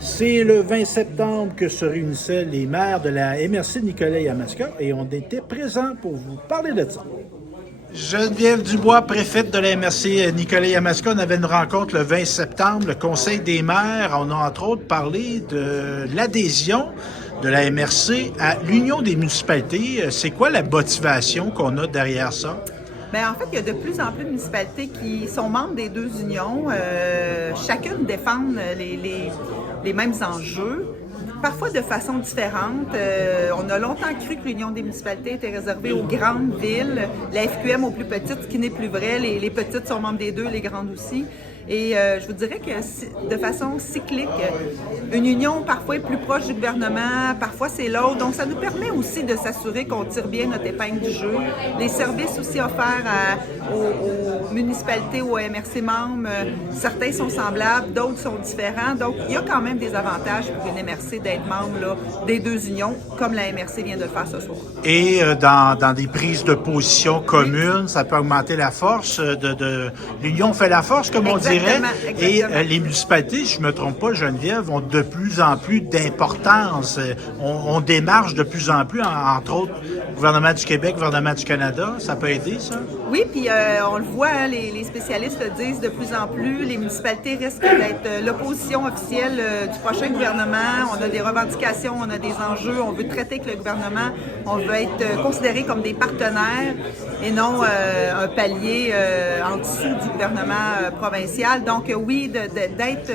C'est le 20 septembre que se réunissaient les maires de la MRC Nicolet-Yamaska et on était présents pour vous parler de ça. Geneviève Dubois, préfète de la MRC Nicolet-Yamaska, on avait une rencontre le 20 septembre, le Conseil des maires. On a entre autres parlé de l'adhésion de la MRC à l'Union des municipalités. C'est quoi la motivation qu'on a derrière ça? Bien, en fait, il y a de plus en plus de municipalités qui sont membres des deux unions. Chacune défendent les mêmes enjeux, parfois de façon différente. On a longtemps cru que l'Union des municipalités était réservée aux grandes villes, la FQM aux plus petites, ce qui n'est plus vrai. Les petites sont membres des deux, les grandes aussi. Et je vous dirais que de façon cyclique, une union parfois est plus proche du gouvernement, parfois c'est l'autre. Donc ça nous permet aussi de s'assurer qu'on tire bien notre épingle du jeu. Les services aussi offerts aux municipalités ou aux MRC membres, certains sont semblables, d'autres sont différents. Donc il y a quand même des avantages pour une MRC d'être membre là, des deux unions, comme la MRC vient de le faire ce soir. Et dans des prises de position communes, ça peut augmenter la force de l'union fait la force, comme on dirait. Et les municipalités, si je ne me trompe pas, Geneviève, ont de plus en plus d'importance. On démarche de plus en plus, entre autres, gouvernement du Québec, gouvernement du Canada. Ça peut aider, ça? Oui, puis on le voit, hein, les spécialistes le disent de plus en plus, les municipalités risquent d'être l'opposition officielle du prochain gouvernement. On a des revendications, on a des enjeux, on veut traiter avec le gouvernement, on veut être considérés comme des partenaires et non un palier en dessous du gouvernement provincial. Donc oui, d'être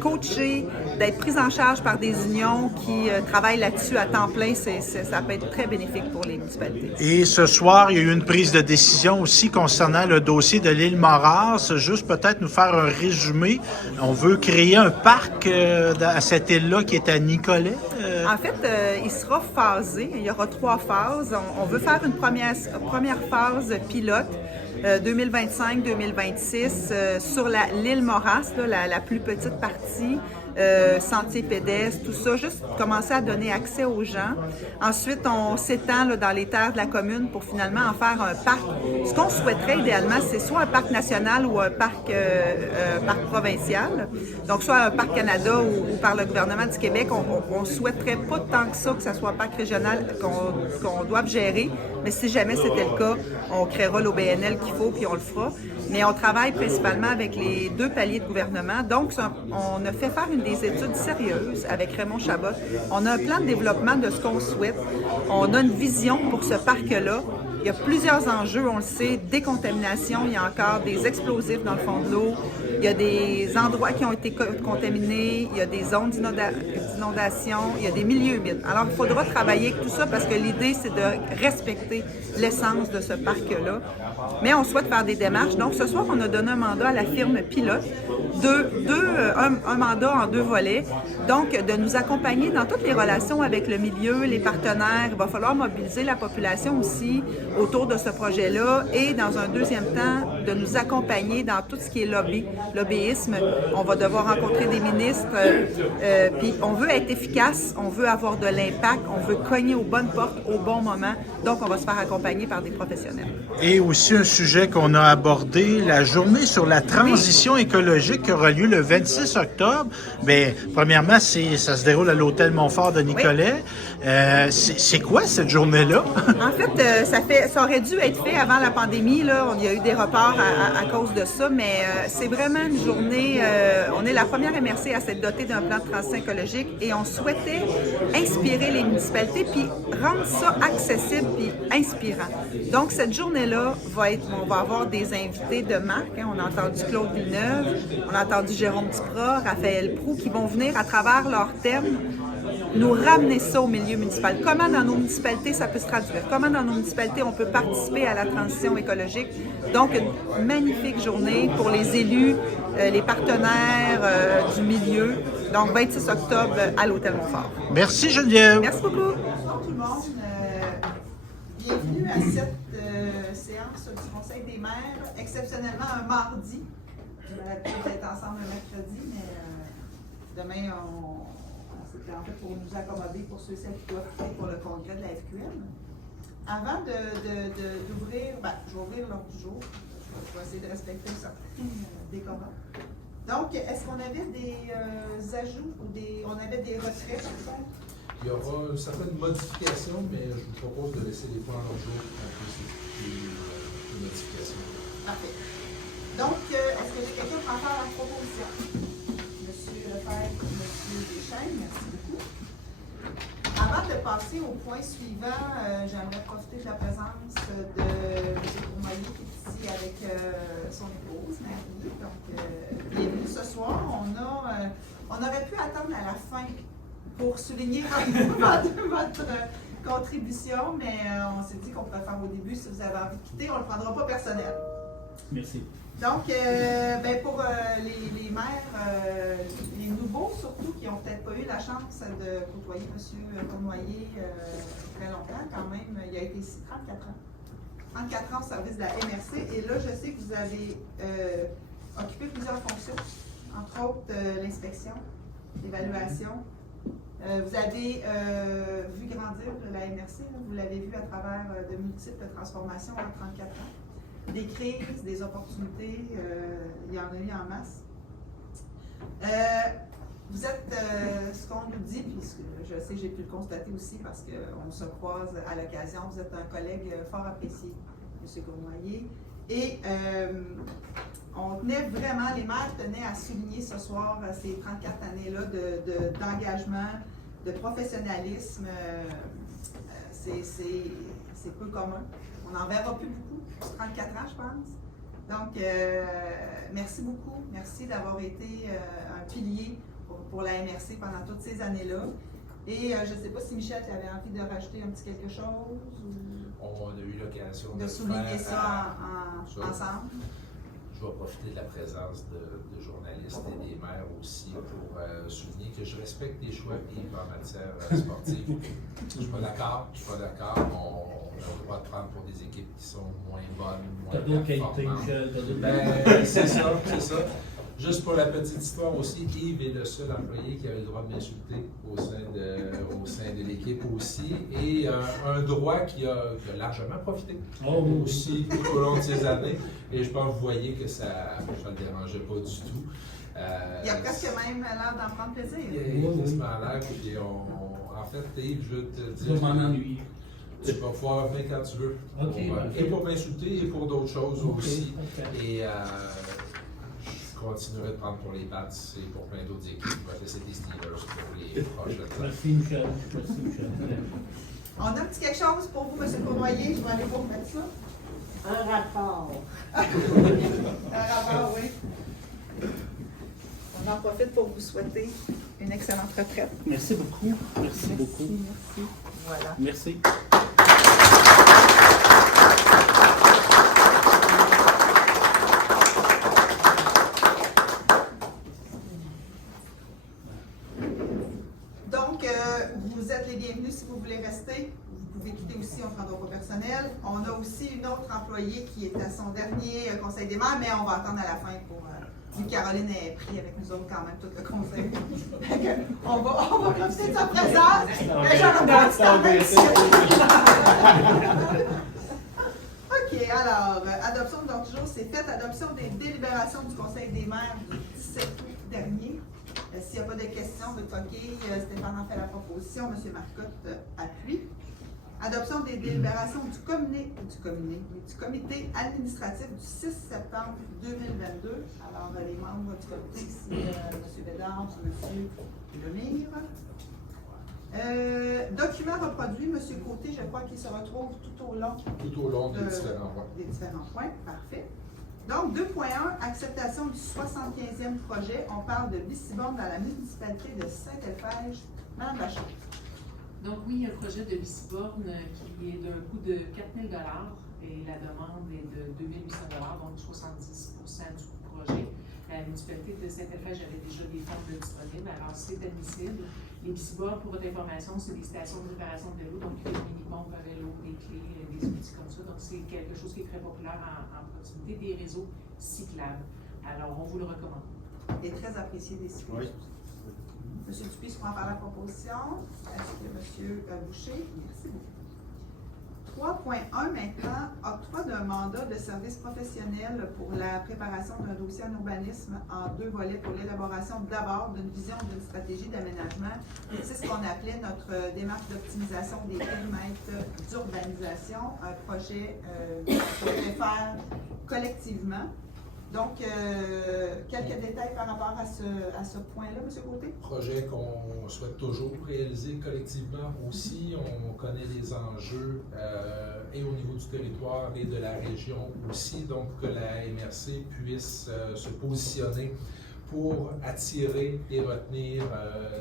coaché, d'être pris en charge par des unions qui travaillent là-dessus à temps plein, ça peut être très bénéfique pour les municipalités. Et ce soir, il y a eu une prise de décision aussi concernant le dossier de l'île Moras. Juste peut-être nous faire un résumé. On veut créer un parc à cette île-là qui est à Nicolet. En fait, il sera phasé. Il y aura 3 phases. On veut faire une première phase pilote. 2025-2026 sur l'île Moras, là, la plus petite partie, sentiers pédestres, tout ça, juste commencer à donner accès aux gens. Ensuite, on s'étend là, dans les terres de la commune pour finalement en faire un parc. Ce qu'on souhaiterait idéalement, c'est soit un parc national ou un parc provincial. Donc, soit un parc Canada ou par le gouvernement du Québec. On souhaiterait pas tant que ça soit un parc régional qu'on doive gérer. Mais si jamais c'était le cas, on créera l'OBNL qu'il faut, puis on le fera. Mais on travaille principalement avec les 2 paliers de gouvernement. Donc, on a fait faire des études sérieuses avec Raymond Chabot. On a un plan de développement de ce qu'on souhaite. On a une vision pour ce parc-là. Il y a plusieurs enjeux, on le sait, décontamination, il y a encore des explosifs dans le fond de l'eau, il y a des endroits qui ont été contaminés, il y a des zones d'inondation, il y a des milieux humides. Alors, il faudra travailler avec tout ça parce que l'idée, c'est de respecter l'essence de ce parc-là. Mais on souhaite faire des démarches. Donc, ce soir, on a donné un mandat à la firme pilote, un mandat en 2 volets. Donc, de nous accompagner dans toutes les relations avec le milieu, les partenaires. Il va falloir mobiliser la population aussi autour de ce projet-là et dans un deuxième temps, de nous accompagner dans tout ce qui est lobbyisme. On va devoir rencontrer des ministres, puis on veut être efficace, on veut avoir de l'impact, on veut cogner aux bonnes portes au bon moment. Donc, on va se faire accompagner par des professionnels. Et aussi un sujet qu'on a abordé, la journée sur la transition écologique qui aura lieu le 26 octobre. Bien, premièrement, ça se déroule à l'hôtel Montfort de Nicolet. Oui. C'est quoi cette journée-là? En fait, ça aurait dû être fait avant la pandémie. Là. Il y a eu des reports à cause de ça, mais c'est vraiment une journée. On est la première MRC à s'être dotée d'un plan de transition écologique et on souhaitait inspirer les municipalités puis rendre ça accessible puis inspirant. Donc, cette journée-là, on va avoir des invités de marque. Hein. On a entendu Claude Villeneuve, on a entendu Jérôme Duprat, Raphaël Proulx, qui vont venir à travers leurs thèmes nous ramener ça au milieu municipal. Comment dans nos municipalités ça peut se traduire? Comment dans nos municipalités on peut participer à la transition écologique? Donc, une magnifique journée pour les élus, les partenaires du milieu. Donc, 26 octobre à l'Hôtel Montfort. Merci Geneviève. Merci beaucoup. Bonjour tout le monde. Bienvenue à cette séance du Conseil des maires, exceptionnellement un mardi. On aurait pu être ensemble un mercredi, mais demain, c'était en fait pour nous accommoder pour ceux et celles qui doivent quitter pour le congrès de la FQM. Avant d'ouvrir, je vais ouvrir l'ordre du jour. Je vais essayer de respecter certains décorums. Donc, est-ce qu'on avait des ajouts ou on avait des retraits, par exemple? Il y aura certaines modifications, mais je vous propose de laisser les points en jour pour qu'on puisse expliquer les modifications. Parfait. Donc, est-ce que j'ai quelqu'un pour en faire la proposition? Monsieur Lefebvre, Monsieur Deschênes, merci beaucoup. Avant de passer au point suivant, j'aimerais profiter de la présence de M. Cournoyer qui est ici avec son épouse, Marie. Donc, bienvenue ce soir. On aurait pu attendre à la fin pour souligner votre contribution, mais on s'est dit qu'on pourrait faire au début si vous avez envie de quitter. On ne le prendra pas personnel. Merci. Donc, pour les maires, les nouveaux surtout, qui n'ont peut-être pas eu la chance de côtoyer M. Cournoyer très longtemps, quand même, il a été ici 34 ans. 34 ans au service de la MRC, et là, je sais que vous avez occupé plusieurs fonctions, entre autres l'inspection, l'évaluation. Vous avez vu grandir la MRC, là, vous l'avez vu à travers de multiples transformations en 34 ans. Des crises, des opportunités, il y en a eu en masse. Vous êtes, ce qu'on nous dit, puis je sais que j'ai pu le constater aussi parce qu'on se croise à l'occasion, vous êtes un collègue fort apprécié, M. Cournoyer. Et on tenait vraiment, les maires tenaient à souligner ce soir ces 34 années-là d'engagement, de professionnalisme. C'est peu commun. On n'en verra plus beaucoup, 34 ans, je pense. Donc, merci beaucoup. Merci d'avoir été un pilier pour la MRC pendant toutes ces années-là. Et je ne sais pas si Michel, tu avais envie de rajouter un petit quelque chose? On a eu l'occasion de souligner ça ensemble. Je vais profiter de la présence de journalistes et des maires aussi pour souligner que je respecte les choix d'Yves en matière sportive. Je ne suis pas d'accord. On a le droit de prendre pour des équipes qui sont moins bonnes, moins performantes. C'est ça. Juste pour la petite histoire aussi, Yves est le seul employé qui avait le droit de m'insulter au sein de l'équipe aussi, et un droit qui a largement profité aussi tout au long de ces années. Et je pense que vous voyez que ça ne le dérangeait pas du tout. Il y a presque même l'air d'en prendre plaisir. Il y a quasiment l'air, puis en fait, Yves, je veux te dire. Je m'en ennuie. Tu vas pouvoir venir quand tu veux. Okay. Et pour m'insulter et pour d'autres choses aussi. Okay. Et je continuerai de prendre pour les Pats et pour plein d'autres équipes. Je vais laisser des Steelers pour les prochaines années. Merci Michel. On a un petit quelque chose pour vous, M. Cournoyer. Je vais aller vous remettre ça. Un rapport. Un rapport, oui. On en profite pour vous souhaiter une excellente retraite. Merci beaucoup. Merci beaucoup. Merci. Voilà. Merci. Donc, vous êtes les bienvenus si vous voulez rester. Vous pouvez quitter aussi, on ne prendra pas personnel. On a aussi une autre employée qui est à son dernier conseil des maires, mais on va attendre à la fin pour... vu que Caroline est prise avec nous autres quand même, tout le conseil. on va profiter de sa présence. Mais j'en ai quand même. OK, alors, adoption de l'ordre du jour, c'est fait. Adoption des délibérations du conseil des maires du 17 août dernier. S'il n'y a pas de questions, de toquer, Stéphane en fait la proposition, M. Marcotte appuie. Adoption des délibérations du comité administratif du 6 septembre 2022. Alors, les membres du comité ici, M. Bédard, M. Lemire. Document reproduit, M. Côté, je crois qu'il se retrouve tout au long des différents points. Des différents points, parfait. Donc, 2.1, acceptation du 75e projet. On parle de Bissiborne dans la municipalité de Saint-Elphège. Madame Bachot. Donc oui, il y a un projet de Bissiborne qui est d'un coût de 4 000 et la demande est de 2 800 donc 70 % du coût du projet. La municipalité de Saint-Elphège avait déjà des fonds disponibles, alors c'est admissible. Les Bissibornes, pour votre information, c'est des stations de réparation de vélo, donc il y a des mini-pompes à vélo, des clés, des outils comme ça. Donc c'est quelque chose qui est très populaire en proximité des réseaux cyclables. Alors on vous le recommande. Et très apprécié des cyclistes. Oui. Monsieur Dupuis prend par la proposition. Est-ce que Monsieur Boucher? Merci beaucoup. 3.1 maintenant, octroi d'un mandat de service professionnel pour la préparation d'un dossier en urbanisme en 2 volets pour l'élaboration d'abord d'une vision d'une stratégie d'aménagement. C'est ce qu'on appelait notre démarche d'optimisation des périmètres d'urbanisation, un projet qu'on devait faire collectivement. Donc, quelques détails par rapport à ce point-là, M. Côté? Projet qu'on souhaite toujours réaliser collectivement aussi. On connaît les enjeux et au niveau du territoire et de la région aussi, donc que la MRC puisse se positionner pour attirer et retenir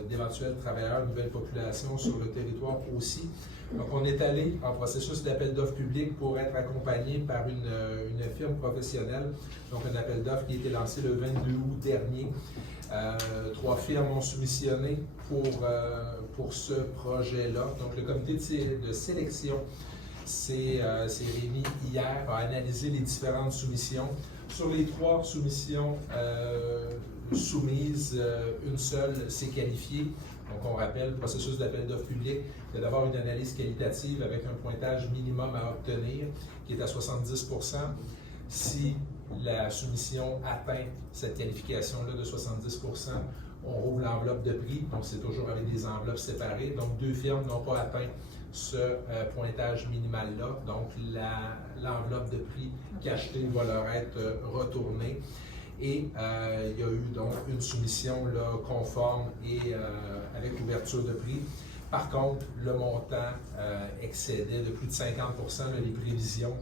d'éventuels travailleurs, nouvelles populations sur le territoire aussi. Donc, on est allé en processus d'appel d'offres public pour être accompagné par une firme professionnelle. Donc, un appel d'offres qui a été lancé le 22 août dernier. 3 firmes ont soumissionné pour ce projet-là. Donc, le comité de sélection s'est réuni hier, a analysé les différentes soumissions. Sur les 3 soumissions soumises, une seule s'est qualifiée. Donc, on rappelle, le processus d'appel d'offres public, c'est d'avoir une analyse qualitative avec un pointage minimum à obtenir, qui est à 70 %. Si la soumission atteint cette qualification-là de 70 %, on rouvre l'enveloppe de prix, donc c'est toujours avec des enveloppes séparées. Donc, 2 firmes n'ont pas atteint ce pointage minimal-là. Donc, l'enveloppe de prix cachetée va leur être retournée. Et il y a eu donc une soumission là, conforme et avec ouverture de prix. Par contre, le montant excédait de plus de 50 % les prévisions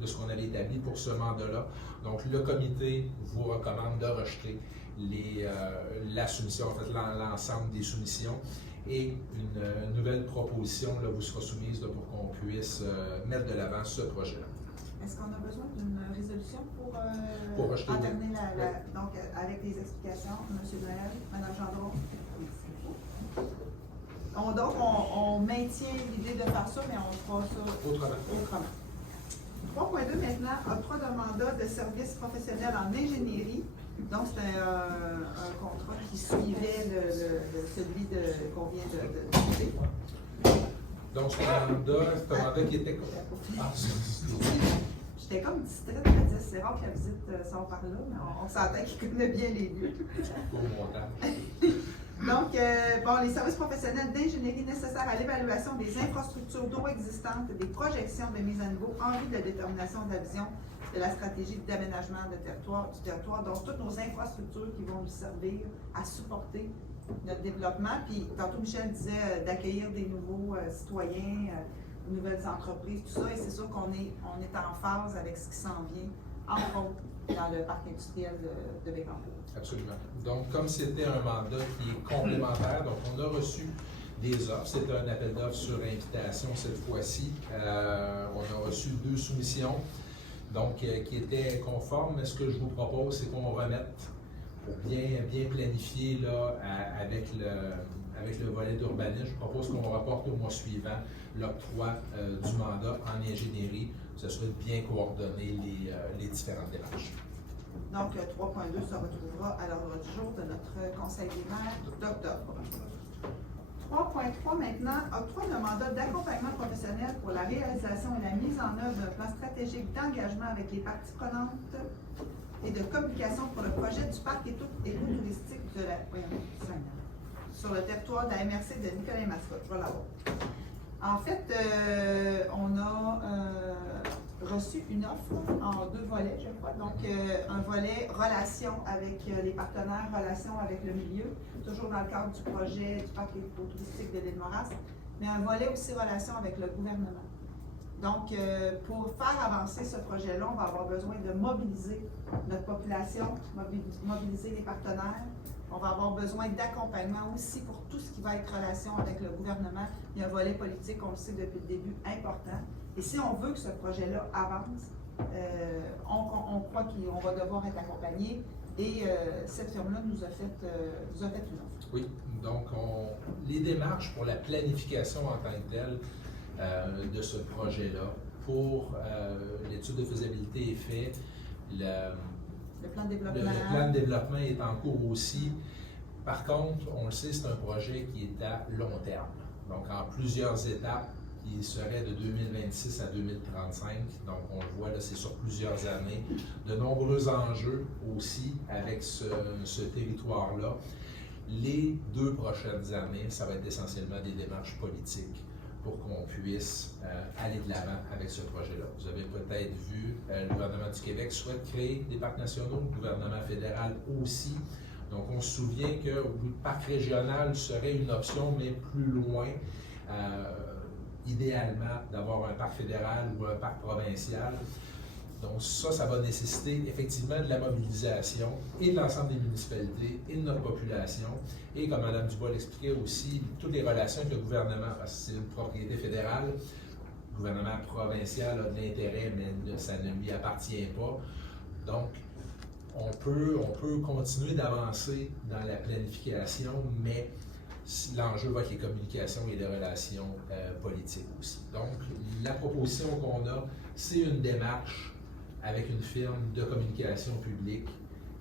de ce qu'on avait établi pour ce mandat-là. Donc, le comité vous recommande de rejeter la soumission, en fait, l'ensemble des soumissions. Et une nouvelle proposition là, vous sera soumise là, pour qu'on puisse mettre de l'avant ce projet-là. Est-ce qu'on a besoin d'une résolution pour rejeter entamer donc, avec des explications, M. Noël, Mme Gendron? Donc, on maintient l'idée de faire ça, mais on fera ça autrement. 3.2 maintenant, octroi d'un mandat de service professionnel en ingénierie. Donc, c'est un contrat qui suivait celui qu'on vient de discuter. Donc, c'est un mandat qui était... J'étais comme distraite, je me disais, c'est rare que la visite sort par là, mais on s'entend qu'il connaît bien les lieux. Donc, les services professionnels d'ingénierie nécessaires à l'évaluation des infrastructures d'eau existantes, des projections de mise à niveau en vue de la détermination de la vision de la stratégie d'aménagement du territoire, donc toutes nos infrastructures qui vont nous servir à supporter notre développement. Puis, tantôt, Michel disait d'accueillir des nouveaux citoyens, nouvelles entreprises, tout ça, et c'est sûr qu'on est en phase avec ce qui s'en vient, entre autres, dans le parc industriel de Bécancour. Absolument. Donc, comme c'était un mandat qui est complémentaire, donc on a reçu des offres. C'était un appel d'offres sur invitation cette fois-ci. On a reçu 2 soumissions, donc qui étaient conformes. Mais ce que je vous propose, c'est qu'on remette pour bien planifier là, avec le volet d'urbanisme. Je propose qu'on reporte au mois suivant l'octroi du mandat en ingénierie. Ce serait de bien coordonner les différentes démarches. Donc, 3.2 se retrouvera à l'ordre du jour de notre Conseil des maires d'octobre. 3.3 maintenant, octroi d'un mandat d'accompagnement professionnel pour la réalisation et la mise en œuvre d'un plan stratégique d'engagement avec les parties prenantes et de communication pour le projet du parc écotouristique sur le territoire de la MRC de Nicolet-Mascotte. Je vais l'avoir. En fait, on a reçu une offre en 2 volets, je crois. Donc, un volet relation avec les partenaires, relation avec le milieu, toujours dans le cadre du projet du parc écotouristique de l'île Maurice, mais un volet aussi relation avec le gouvernement. Donc, pour faire avancer ce projet-là, on va avoir besoin de mobiliser notre population, mobiliser les partenaires. On va avoir besoin d'accompagnement aussi pour tout ce qui va être relation avec le gouvernement. Il y a un volet politique, on le sait depuis le début, important. Et si on veut que ce projet-là avance, on croit qu'on va devoir être accompagné. Et cette firme-là nous a fait une offre. Oui, donc les démarches pour la planification en tant que telle de ce projet-là, pour l'étude de faisabilité est faite. Le plan de développement. Le plan de développement est en cours aussi. Par contre, on le sait, c'est un projet qui est à long terme. Donc, en plusieurs étapes, qui serait de 2026 à 2035. Donc, on le voit, là, c'est sur plusieurs années. De nombreux enjeux aussi avec ce territoire-là. Les 2 prochaines années, ça va être essentiellement des démarches politiques pour qu'on puisse aller de l'avant avec ce projet-là. Vous avez peut-être vu, le gouvernement du Québec souhaite créer des parcs nationaux, le gouvernement fédéral aussi. Donc, on se souvient que le parc régional serait une option, mais plus loin. Idéalement, d'avoir un parc fédéral ou un parc provincial. Donc, ça va nécessiter effectivement de la mobilisation et de l'ensemble des municipalités et de notre population. Et comme Mme Dubois l'expliquait aussi, toutes les relations avec le gouvernement, parce que c'est une propriété fédérale, le gouvernement provincial a de l'intérêt, mais ça ne lui appartient pas. Donc, on peut continuer d'avancer dans la planification, mais l'enjeu va être les communications et les relations politiques aussi. Donc, la proposition qu'on a, c'est une démarche avec une firme de communication publique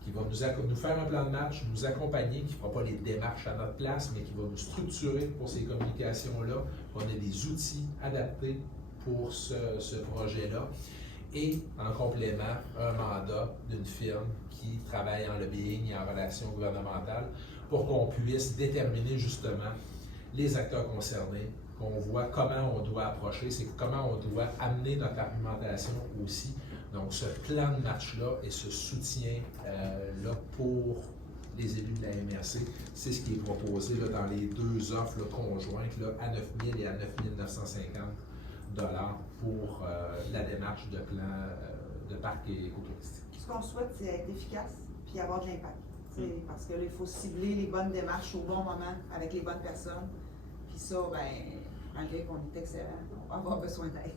qui va nous faire un plan de match, nous accompagner, qui ne fera pas les démarches à notre place, mais qui va nous structurer pour ces communications-là. On a des outils adaptés pour ce projet-là. Et en complément, un mandat d'une firme qui travaille en lobbying et en relations gouvernementales pour qu'on puisse déterminer justement les acteurs concernés, qu'on voit comment on doit approcher, c'est comment on doit amener notre argumentation aussi. Donc, ce plan de match-là et ce soutien-là pour les élus de la MRC, c'est ce qui est proposé là, dans les 2 offres là, conjointes là, à 9 000 et à 9 950 $ pour la démarche de plan de parc écotouristique. Ce qu'on souhaite, c'est être efficace puis avoir de l'impact. Parce que là, il faut cibler les bonnes démarches au bon moment avec les bonnes personnes. Puis ça, malgré qu'on est excellent, on va avoir besoin d'aide.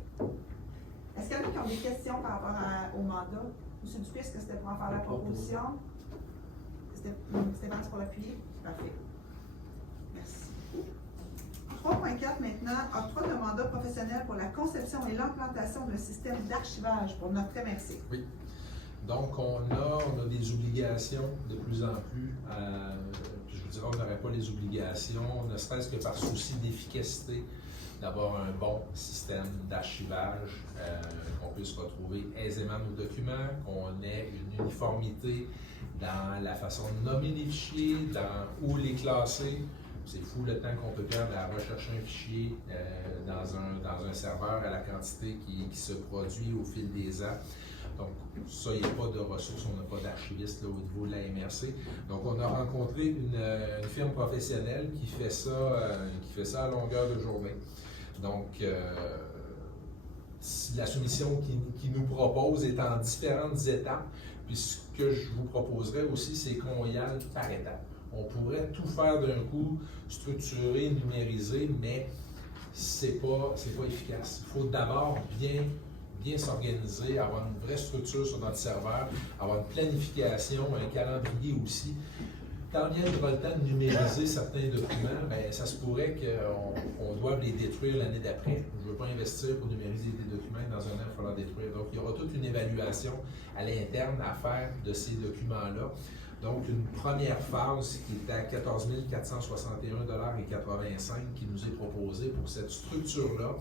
Est-ce qu'il y en a qui ont des questions par rapport au mandat? M. Dupuis, est-ce que c'était pour en faire la proposition? Stéphane, c'est pour l'appuyer? Parfait. Merci. 3.4 maintenant, octroi de mandat professionnel pour la conception et l'implantation d'un système d'archivage pour notre MRC. Oui. Donc, on a des obligations de plus en plus. Puis je vous dirais, on n'aurait pas les obligations, ne serait-ce que par souci d'efficacité, d'avoir un bon système d'archivage, qu'on puisse retrouver aisément nos documents, qu'on ait une uniformité dans la façon de nommer les fichiers, dans où les classer. C'est fou le temps qu'on peut perdre à rechercher un fichier dans un serveur à la quantité qui se produit au fil des ans. Donc, ça, il n'y a pas de ressources, on n'a pas d'archiviste au niveau de la MRC. Donc, on a rencontré une firme professionnelle qui fait ça à longueur de journée. Donc, la soumission qu'il nous propose est en différentes étapes. Puis, ce que je vous proposerais aussi, c'est qu'on y aille par étapes. On pourrait tout faire d'un coup, structurer, numériser, mais c'est pas efficace. Il faut d'abord bien s'organiser, avoir une vraie structure sur notre serveur, avoir une planification, un calendrier aussi. Quand viendra le temps de numériser certains documents, bien, ça se pourrait qu'on doive les détruire l'année d'après. Je ne veux pas investir pour numériser des documents dans un an, il va falloir détruire. Donc, il y aura toute une évaluation à l'interne à faire de ces documents-là. Donc, une première phase qui est à 14 461,85 $ qui nous est proposée pour cette structure-là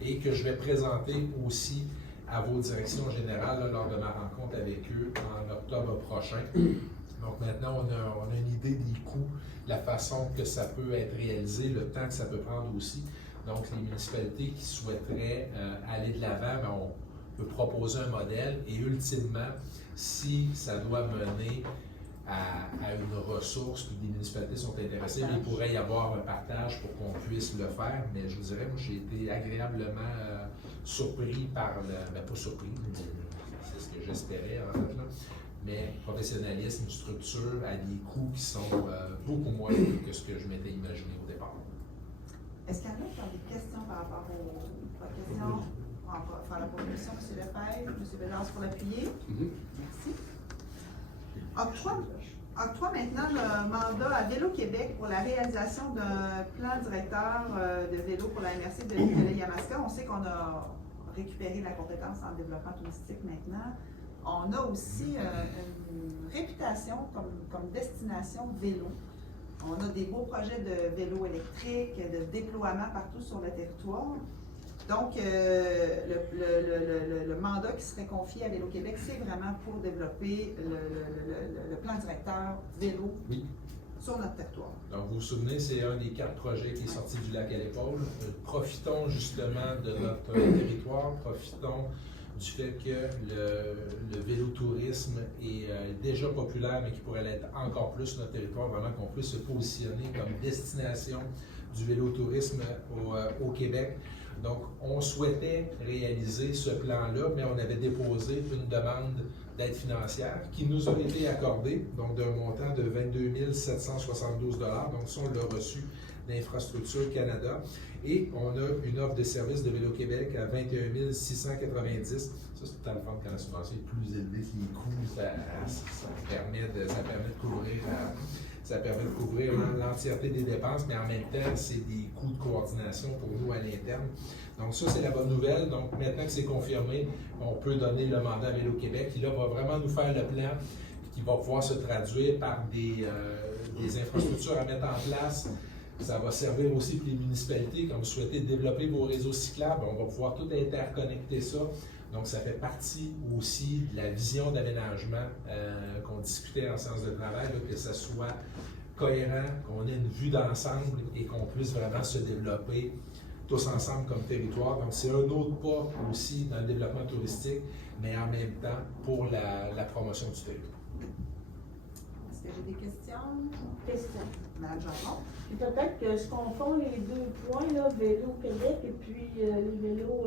et que je vais présenter aussi à vos directions générales là, lors de ma rencontre avec eux en octobre prochain. Donc maintenant, on a une idée des coûts, la façon que ça peut être réalisé, le temps que ça peut prendre aussi. Donc les municipalités qui souhaiteraient aller de l'avant, ben, on peut proposer un modèle et ultimement, si ça doit mener à une ressource, puis des municipalités sont intéressées, mais il pourrait y avoir un partage pour qu'on puisse le faire. Mais je vous dirais, moi, j'ai été agréablement surpris par pas surpris, c'est ce que j'espérais en fait, là. Mais professionnalisme, structure à des coûts qui sont beaucoup moins que ce que je m'étais imaginé au départ. Est-ce qu'il y en a qui ont des questions par rapport aux questions? On va faire la proposition, M. Lefebvre, M. Bédard pour l'appuyer. Merci. Octroi maintenant le mandat à Vélo Québec pour la réalisation d'un plan directeur de vélo pour la MRC de Nicolet-Yamaska. On sait qu'on a récupéré la compétence en développement touristique maintenant. On a aussi une réputation comme destination vélo. On a des beaux projets de vélo électrique, de déploiement partout sur le territoire. Donc, le mandat qui serait confié à Vélo-Québec, c'est vraiment pour développer le plan directeur vélo Oui. sur notre territoire. Donc, vous vous souvenez, c'est un des 4 projets qui est sorti du lac à l'épaule. Profitons justement de notre territoire, profitons du fait que le vélotourisme est déjà populaire, mais qui pourrait l'être encore plus sur notre territoire, vraiment qu'on puisse se positionner comme destination du vélotourisme au Québec. Donc, on souhaitait réaliser ce plan-là, mais on avait déposé une demande d'aide financière qui nous a été accordée, donc d'un montant de 22 772 $. Donc, ça, on l'a reçu d'Infrastructure Canada. Et on a une offre de service de Vélo-Québec à 21 690 $. Ça, c'est tout à le fond quand la subvention est plus élevée que les coûts. Ça permet de couvrir... Ça permet de couvrir l'entièreté des dépenses, mais en même temps, c'est des coûts de coordination pour nous à l'interne. Donc ça, c'est la bonne nouvelle. Donc maintenant que c'est confirmé, on peut donner le mandat à Vélo-Québec qui là va vraiment nous faire le plan qui va pouvoir se traduire par des infrastructures à mettre en place. Ça va servir aussi pour les municipalités. Quand vous souhaitez développer vos réseaux cyclables, on va pouvoir tout interconnecter ça. Donc, ça fait partie aussi de la vision d'aménagement qu'on discutait en séance de travail, là, que ça soit cohérent, qu'on ait une vue d'ensemble et qu'on puisse vraiment se développer tous ensemble comme territoire. Donc, c'est un autre pas aussi dans le développement touristique, mais en même temps pour la promotion du territoire. Est-ce que j'ai des questions? Question. Madame Gendron? Puis peut-être que je confonds les 2 points, là, Vélo Québec et puis les vélos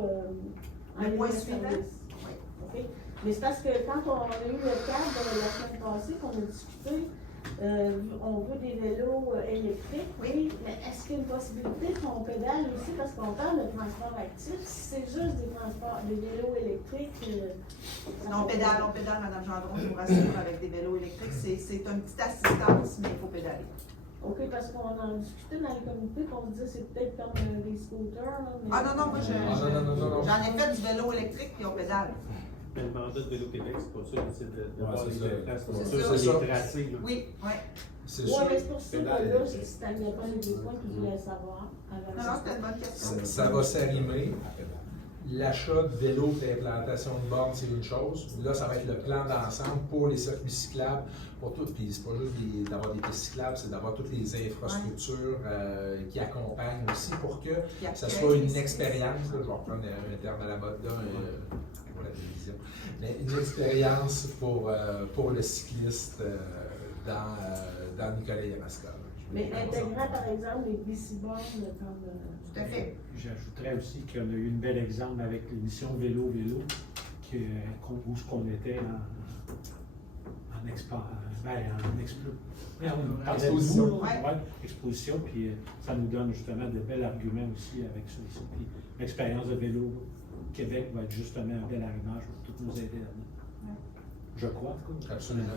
en Le point libre suivant? service. Oui. OK. Mais c'est parce que quand on a eu le cadre la semaine passée, qu'on a discuté, on veut des vélos électriques, oui, mais est-ce qu'il y a une possibilité qu'on pédale aussi, parce qu'on parle de transport actif, si c'est juste des vélos électriques? On pédale, Madame Gendron, je vous rassure, avec des vélos électriques. C'est une petite assistance, mais il faut pédaler. OK, parce qu'on en discutait dans les comités, qu'on se disait c'est peut-être comme des scooters. Là, mais... Ah non, moi non. J'en ai fait du vélo électrique puis on pédale. Mais le mandat de Vélo-Québec, c'est pas ça, c'est de voir c'est les ça. infrastructures, C'est ça. les tracés. Là. Oui. C'est Oui, sûr. mais c'est pour ça que là, si tu n'avais pas les 2 points que je voulais savoir. Non, c'était une bonne question. Ça va s'arrimer. L'achat de vélos et l'implantation de bornes, c'est une chose. Là, ça va être le plan d'ensemble pour les circuits cyclables, pour tout. Puis c'est pas juste d'avoir des pistes cyclables, c'est d'avoir toutes les infrastructures qui accompagnent aussi pour que ça soit une expérience. Là, je vais reprendre un terme à la mode là, pour la télévision. Mais une expérience pour le cycliste dans Nicolet-Yamaska. Mais intégrant, par exemple, les bici-bornes comme... Tout à fait. J'ajouterais aussi qu'on a eu une belle exemple avec l'émission Vélo-Vélo, où ce qu'on était en exposition. Exposition, puis ça nous donne justement de bels arguments aussi avec ça. Puis l'expérience de Vélo Québec va être justement un bel arrimage pour toutes nous aider là-dedans. Je crois, en tout cas. Absolument.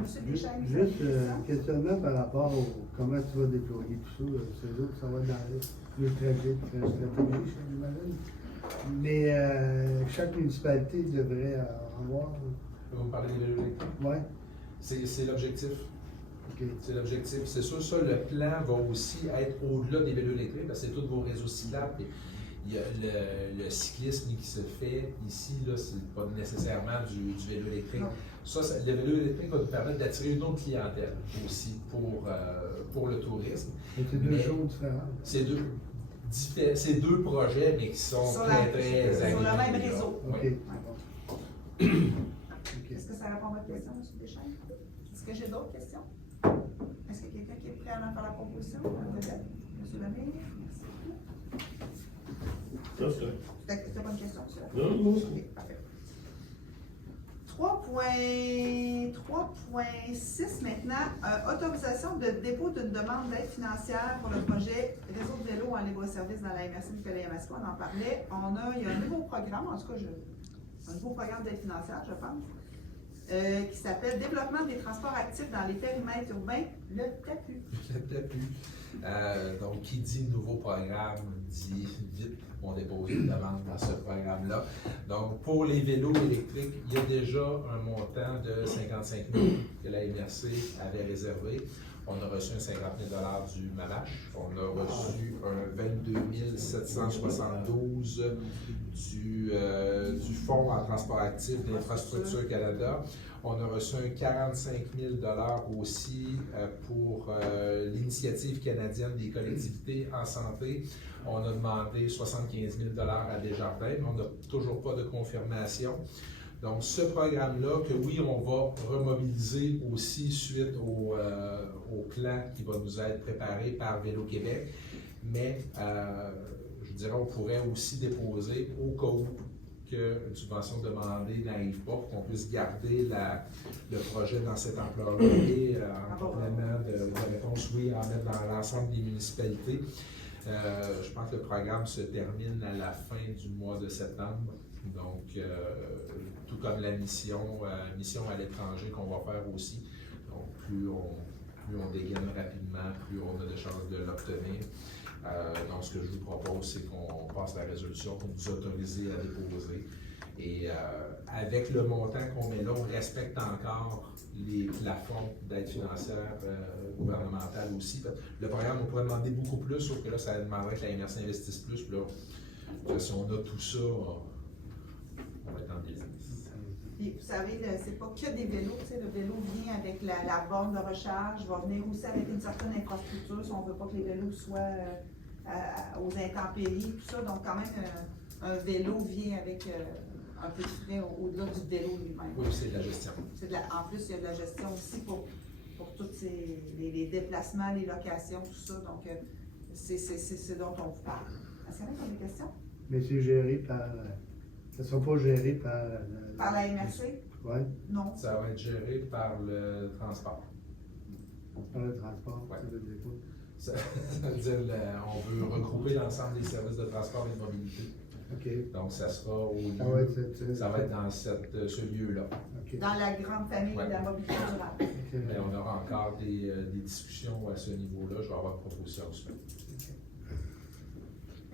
Monsieur Deschamps, Juste un questionnement par rapport au comment tu vas déployer tout ça. C'est sûr que ça va dans le trajet, stratégie, j'imagine. Mais chaque municipalité devrait avoir. Vous me parlez des vélos électriques? Oui. C'est l'objectif. OK. C'est l'objectif. C'est sûr, ça, le plan va aussi être au-delà des vélos électriques, parce que c'est tous vos réseaux cyclables. Il y a le cyclisme qui se fait ici, là, c'est pas nécessairement du vélo électrique. Ça, le vélo électrique va nous permettre d'attirer une autre clientèle aussi pour le tourisme. Mais c'est 2 choses différentes. C'est 2 projets, mais qui sont sur très le alignés, même là. réseau. OK. Oui. Est-ce que ça répond à votre question, M. Deschamps? Est-ce que j'ai d'autres questions? Est-ce qu'il y a quelqu'un qui est prêt à en faire la proposition? M. Lemire, merci beaucoup. C'était pas une question, monsieur? Non. Ok, parfait. 3.6 maintenant, autorisation de dépôt d'une demande d'aide financière pour le projet Réseau de vélo en libre-service dans la MRC Nicolet-Yamaska. On en parlait. Il y a un nouveau programme, en tout cas, un nouveau programme d'aide financière, je pense, qui s'appelle Développement des transports actifs dans les périmètres urbains, le TAPU. Le TAPU. Donc, qui dit nouveau programme, dit vite on dépose une demande dans ce programme-là. Donc, pour les vélos électriques, il y a déjà un montant de 55 000 que la MRC avait réservé. On a reçu un 50 000 du MAMACH. On a reçu un 22 772 du Fonds en transport actif d'Infrastructure Canada. On a reçu un 45 000 aussi pour l'Initiative canadienne des collectivités en santé. On a demandé 75 000 à Desjardins, mais on n'a toujours pas de confirmation. Donc, ce programme-là, que oui, on va remobiliser aussi suite au plan qui va nous être préparé par Vélo Québec, mais je dirais on pourrait aussi déposer au cas où qu'une subvention demandée n'arrive pas, pour qu'on puisse garder le projet dans cette ampleur-là et en complément de réponse, oui, en mettre dans l'ensemble des municipalités. Je pense que le programme se termine à la fin du mois de septembre. Donc, tout comme la mission à l'étranger qu'on va faire aussi. Donc, plus on dégaine rapidement, plus on a de chances de l'obtenir. Donc, ce que je vous propose, c'est qu'on passe la résolution pour nous autoriser à déposer. Et avec le montant qu'on met là, on respecte encore les plafonds d'aide financière gouvernementale aussi. Le programme, on pourrait demander beaucoup plus, sauf que là, ça demanderait que la MRC investisse plus. Puis là, si on a tout ça, on va être en business. Puis, vous savez, c'est pas que des vélos. Le vélo vient avec la borne de recharge, va venir aussi avec une certaine infrastructure si on ne veut pas que les vélos soient aux intempéries, tout ça. Donc, quand même, un vélo vient avec un peu de frais au-delà du vélo lui-même. Oui, c'est de la gestion. En plus, il y a de la gestion aussi pour tous les déplacements, les locations, tout ça. Donc, c'est ce dont on vous parle. Est-ce qu'il y a des questions? Mais c'est géré par. Ça ne sera pas géré par. Par la MRC? Oui. Non. Ça va être géré par le transport. Par le transport, ouais. Ça veut dire quoi? Ça veut dire on veut regrouper l'ensemble des services de transport et de mobilité. OK. Donc, ça sera au lieu, ça va être dans ce lieu-là. Okay. Dans la grande famille de la mobilité durable. Okay. Mais on aura encore des discussions à ce niveau-là. Je vais avoir une proposition ensuite.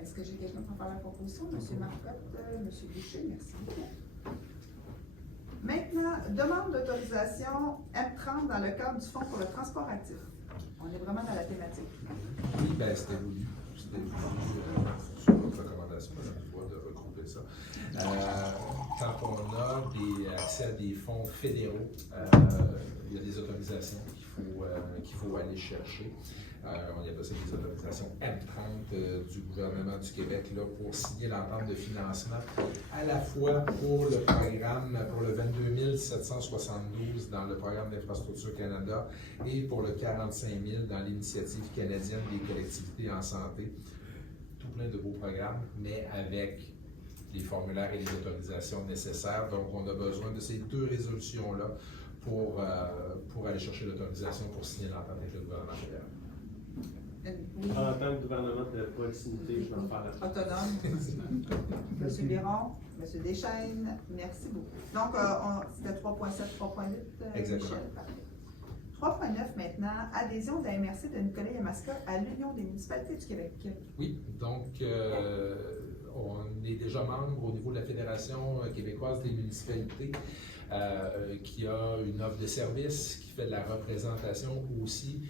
Est-ce que j'ai quelqu'un pour faire la proposition? M. Marcotte, M. Boucher, merci beaucoup. Maintenant, demande d'autorisation M30 dans le cadre du Fonds pour le transport actif. On est vraiment dans la thématique. Oui, bien, c'était voulu. C'était voulu sur votre recommandation, de regrouper ça. Quand on a accès à des fonds fédéraux, il y a des autorisations qu'il faut aller chercher. On y appelle ça des autorisations M30 du gouvernement du Québec là, pour signer l'entente de financement à la fois pour le programme, pour le 22 772 dans le programme d'Infrastructure Canada et pour le 45 000 dans l'Initiative canadienne des collectivités en santé. Tout plein de beaux programmes, mais avec les formulaires et les autorisations nécessaires. Donc, on a besoin de ces deux résolutions-là pour aller chercher l'autorisation pour signer l'entente avec le gouvernement fédéral. Oui. En tant que gouvernement de proximité, je m'en parle. Autonome. M. Biron, M. Deschaines, merci beaucoup. Donc, c'était 3.7, 3.8, Michel. Parfait. 3.9 maintenant, adhésion de la MRC de Nicolet-Yamaska à l'Union des municipalités du Québec. Oui, donc on est déjà membre au niveau de la Fédération québécoise des municipalités qui a une offre de service, qui fait de la représentation aussi.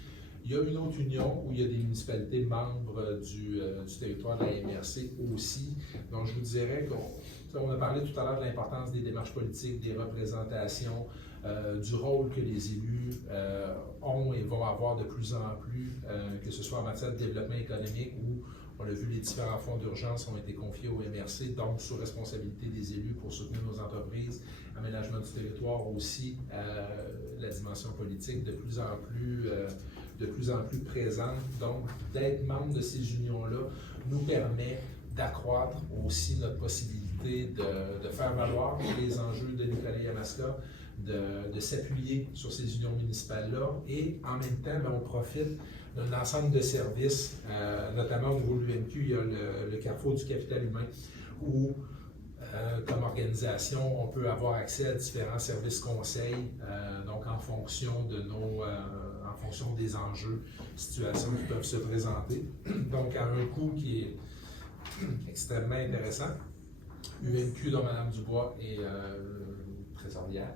Il y a une autre union où il y a des municipalités membres du territoire de la MRC aussi. Donc, je vous dirais qu'on a parlé tout à l'heure de l'importance des démarches politiques, des représentations, du rôle que les élus ont et vont avoir de plus en plus, que ce soit en matière de développement économique où, on l'a vu, les différents fonds d'urgence ont été confiés au MRC, donc sous responsabilité des élus pour soutenir nos entreprises, aménagement du territoire aussi, la dimension politique de plus en plus présente. Donc, d'être membre de ces unions-là nous permet d'accroître aussi notre possibilité de faire valoir les enjeux de Nicolet-Yamaska, de s'appuyer sur ces unions municipales-là et en même temps, on profite d'un ensemble de services, notamment au niveau de l'UMQ, il y a le Carrefour du capital humain où comme organisation, on peut avoir accès à différents services conseils, donc en fonction en fonction des enjeux, situations qui peuvent se présenter. Donc, à un coût qui est extrêmement intéressant. UMQ, dont Mme Dubois est trésorière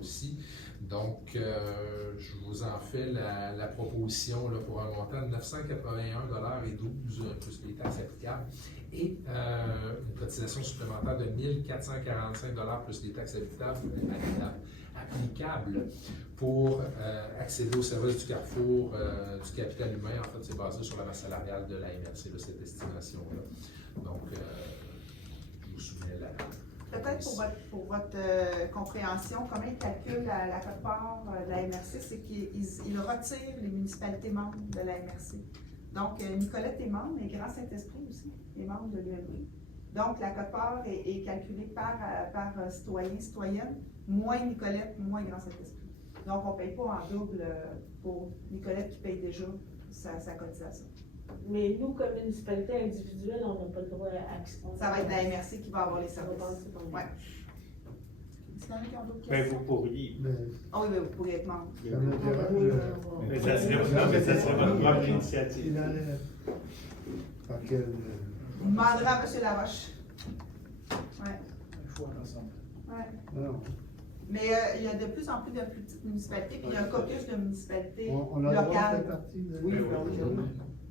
aussi. Donc, je vous en fais la proposition là, pour un montant de 981,12 $ plus les taxes applicables et une cotisation supplémentaire de 1 445 $ plus les taxes applicables pour accéder au service du Carrefour du capital humain. En fait, c'est basé sur la masse salariale de la MRC, de cette estimation-là. Donc, je vous soumets la... Peut-être pour votre compréhension, comment ils calculent la quote-part de la MRC, c'est qu'ils retirent les municipalités membres de la MRC. Donc, Nicolette est membre, mais Grand Saint-Esprit aussi est membre de l'UMB. Donc, la quote-part est calculée par citoyen, citoyenne, moins Nicolette, moins Grand Saint-Esprit. Donc, on ne paye pas en double pour Nicolette qui paye déjà sa cotisation. Mais nous, comme municipalité individuelle, on n'a pas le droit à accès. Ça va être la MRC qui va avoir les services. Ouais. Est-ce qu'il y en a qui ont d'autres Ben, questions? vous pourriez. Ah oui, vous pourriez être membre. Ça m'intéresse. Mais ça serait votre propre initiative. Il en est. Par quel. Vous demanderez à M. Laroche. Oui. Il faut ensemble. Ouais. Non. Mais il y a de plus en plus de plus petites municipalités, puis il y a un caucus de municipalités On a le droit de faire locales. partie de.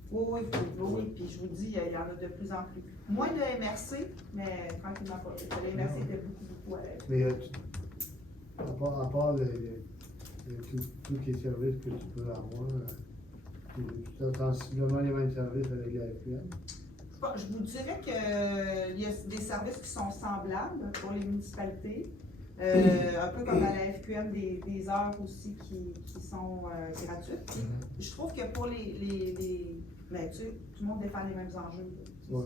Oui, oui, puis je vous dis, il y en a de plus en plus. Moins de MRC, mais tranquillement pas. Le MRC était beaucoup à l'aise. Mais à part tous les services que tu peux avoir, tu as sensiblement les mêmes services avec la FQM. Je vous dirais qu'il y a des services qui sont semblables pour les municipalités. Un peu comme à la FQM, des heures aussi qui sont gratuites. Puis, je trouve que pour ben, tu sais, tout le monde défend les mêmes enjeux. Oui,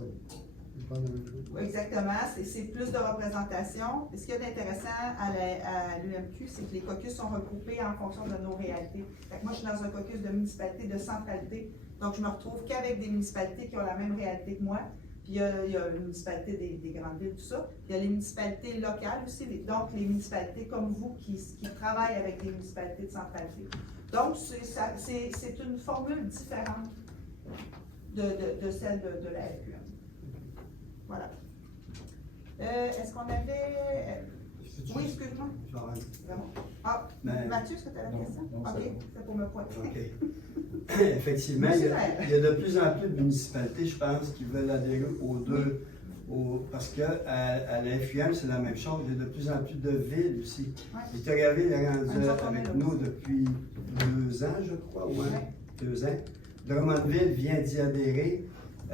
c'est pas la même chose. Exactement, c'est plus de représentation. Et ce qu'il y a d'intéressant à l'UMQ, c'est que les caucus sont regroupés en fonction de nos réalités. Fait que moi, je suis dans un caucus de municipalité, de centralité, donc je me retrouve qu'avec des municipalités qui ont la même réalité que moi. Puis il y a une municipalité des grandes villes, tout ça. Il y a les municipalités locales aussi, donc les municipalités comme vous qui travaillent avec des municipalités de centralité. Donc, c'est une formule différente de celle de la FQM. Voilà. Est-ce qu'on avait... Oui, excuse-moi. Vraiment. Ah, Mais- Mathieu, est-ce que tu as la question? non, OK, c'est bon. c'est pour me pointer. OK. Effectivement, il y a de plus en plus de municipalités, je pense, qui veulent adhérer aux deux. Parce qu'à la FUM, c'est la même chose. Il y a de plus en plus de villes aussi. Ouais. Victoriaville est rendu Nous autres, on est avec là nous aussi. depuis 2 ans, je crois. Ouais, Ouais. 2 ans. Drummondville vient d'y adhérer.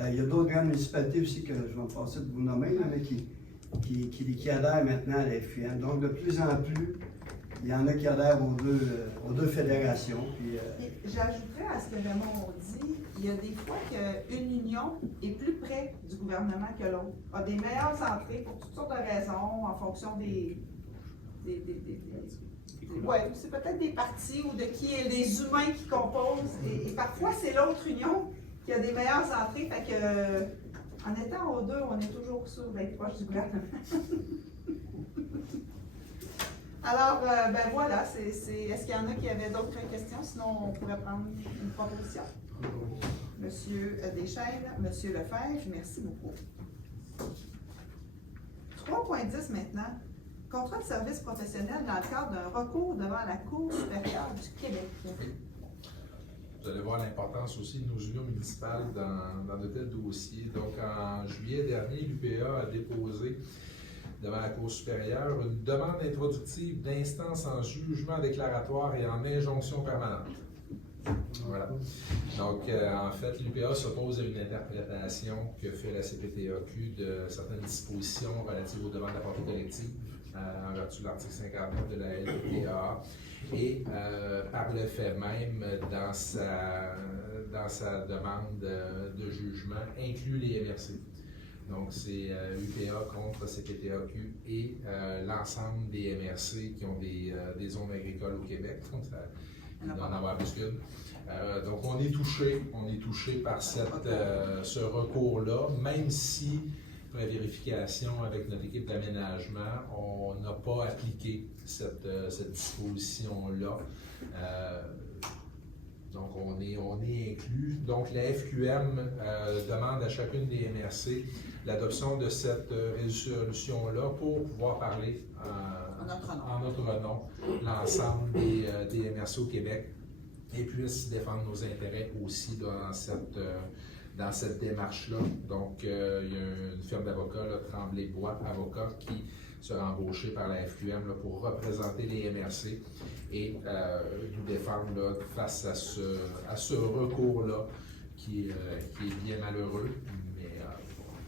Il y a d'autres grandes municipalités aussi que je vais me passer de vous nommer, là, mais qui adhèrent maintenant à la FUM. Donc, de plus en plus, il y en a qui adhèrent aux deux fédérations. Puis, Et j'ajouterais à ce que Raymond dit, il y a des fois qu'une union est plus près du gouvernement que l'autre, a des meilleures entrées pour toutes sortes de raisons, en fonction ouais, c'est peut-être des partis ou des humains qui composent, et parfois c'est l'autre union qui a des meilleures entrées, fait que en étant aux deux, on est toujours sûr d'être proche du gouvernement. Alors, ben voilà, est-ce qu'il y en a qui avaient d'autres questions? Sinon, on pourrait prendre une proposition. Monsieur Deschênes, Monsieur Lefebvre, merci beaucoup. 3.10 maintenant. Contrat de service professionnel dans le cadre d'un recours devant la Cour supérieure du Québec. Vous allez voir l'importance aussi de nos unions municipales dans de tels dossiers. Donc, en juillet dernier, l'UPA a déposé devant la Cour supérieure une demande introductive d'instance en jugement déclaratoire et en injonction permanente. Voilà. Donc, en fait, l'UPA s'oppose à une interprétation que fait la CPTAQ de certaines dispositions relatives aux demandes de la portée collective en vertu de l'article 59 de la LPA et par le fait même, dans sa demande de jugement, inclut les MRC. Donc, c'est UPA contre CPTAQ et l'ensemble des MRC qui ont des zones agricoles au Québec. Donc, il doit en avoir plus qu'une. Donc, on est touché par ce recours-là, même si, après vérification avec notre équipe d'aménagement, on n'a pas appliqué cette disposition-là. Donc, on est inclus. Donc, la FQM demande à chacune des MRC l'adoption de cette résolution-là pour pouvoir parler en notre nom, l'ensemble des MRC au Québec et puissent défendre nos intérêts aussi dans cette démarche-là. Donc, il y a une firme d'avocats, Tremblay-Bois Avocats, qui sera embauchée par la FQM là, pour représenter les MRC et nous défendre là, face à ce recours-là qui est bien malheureux, mais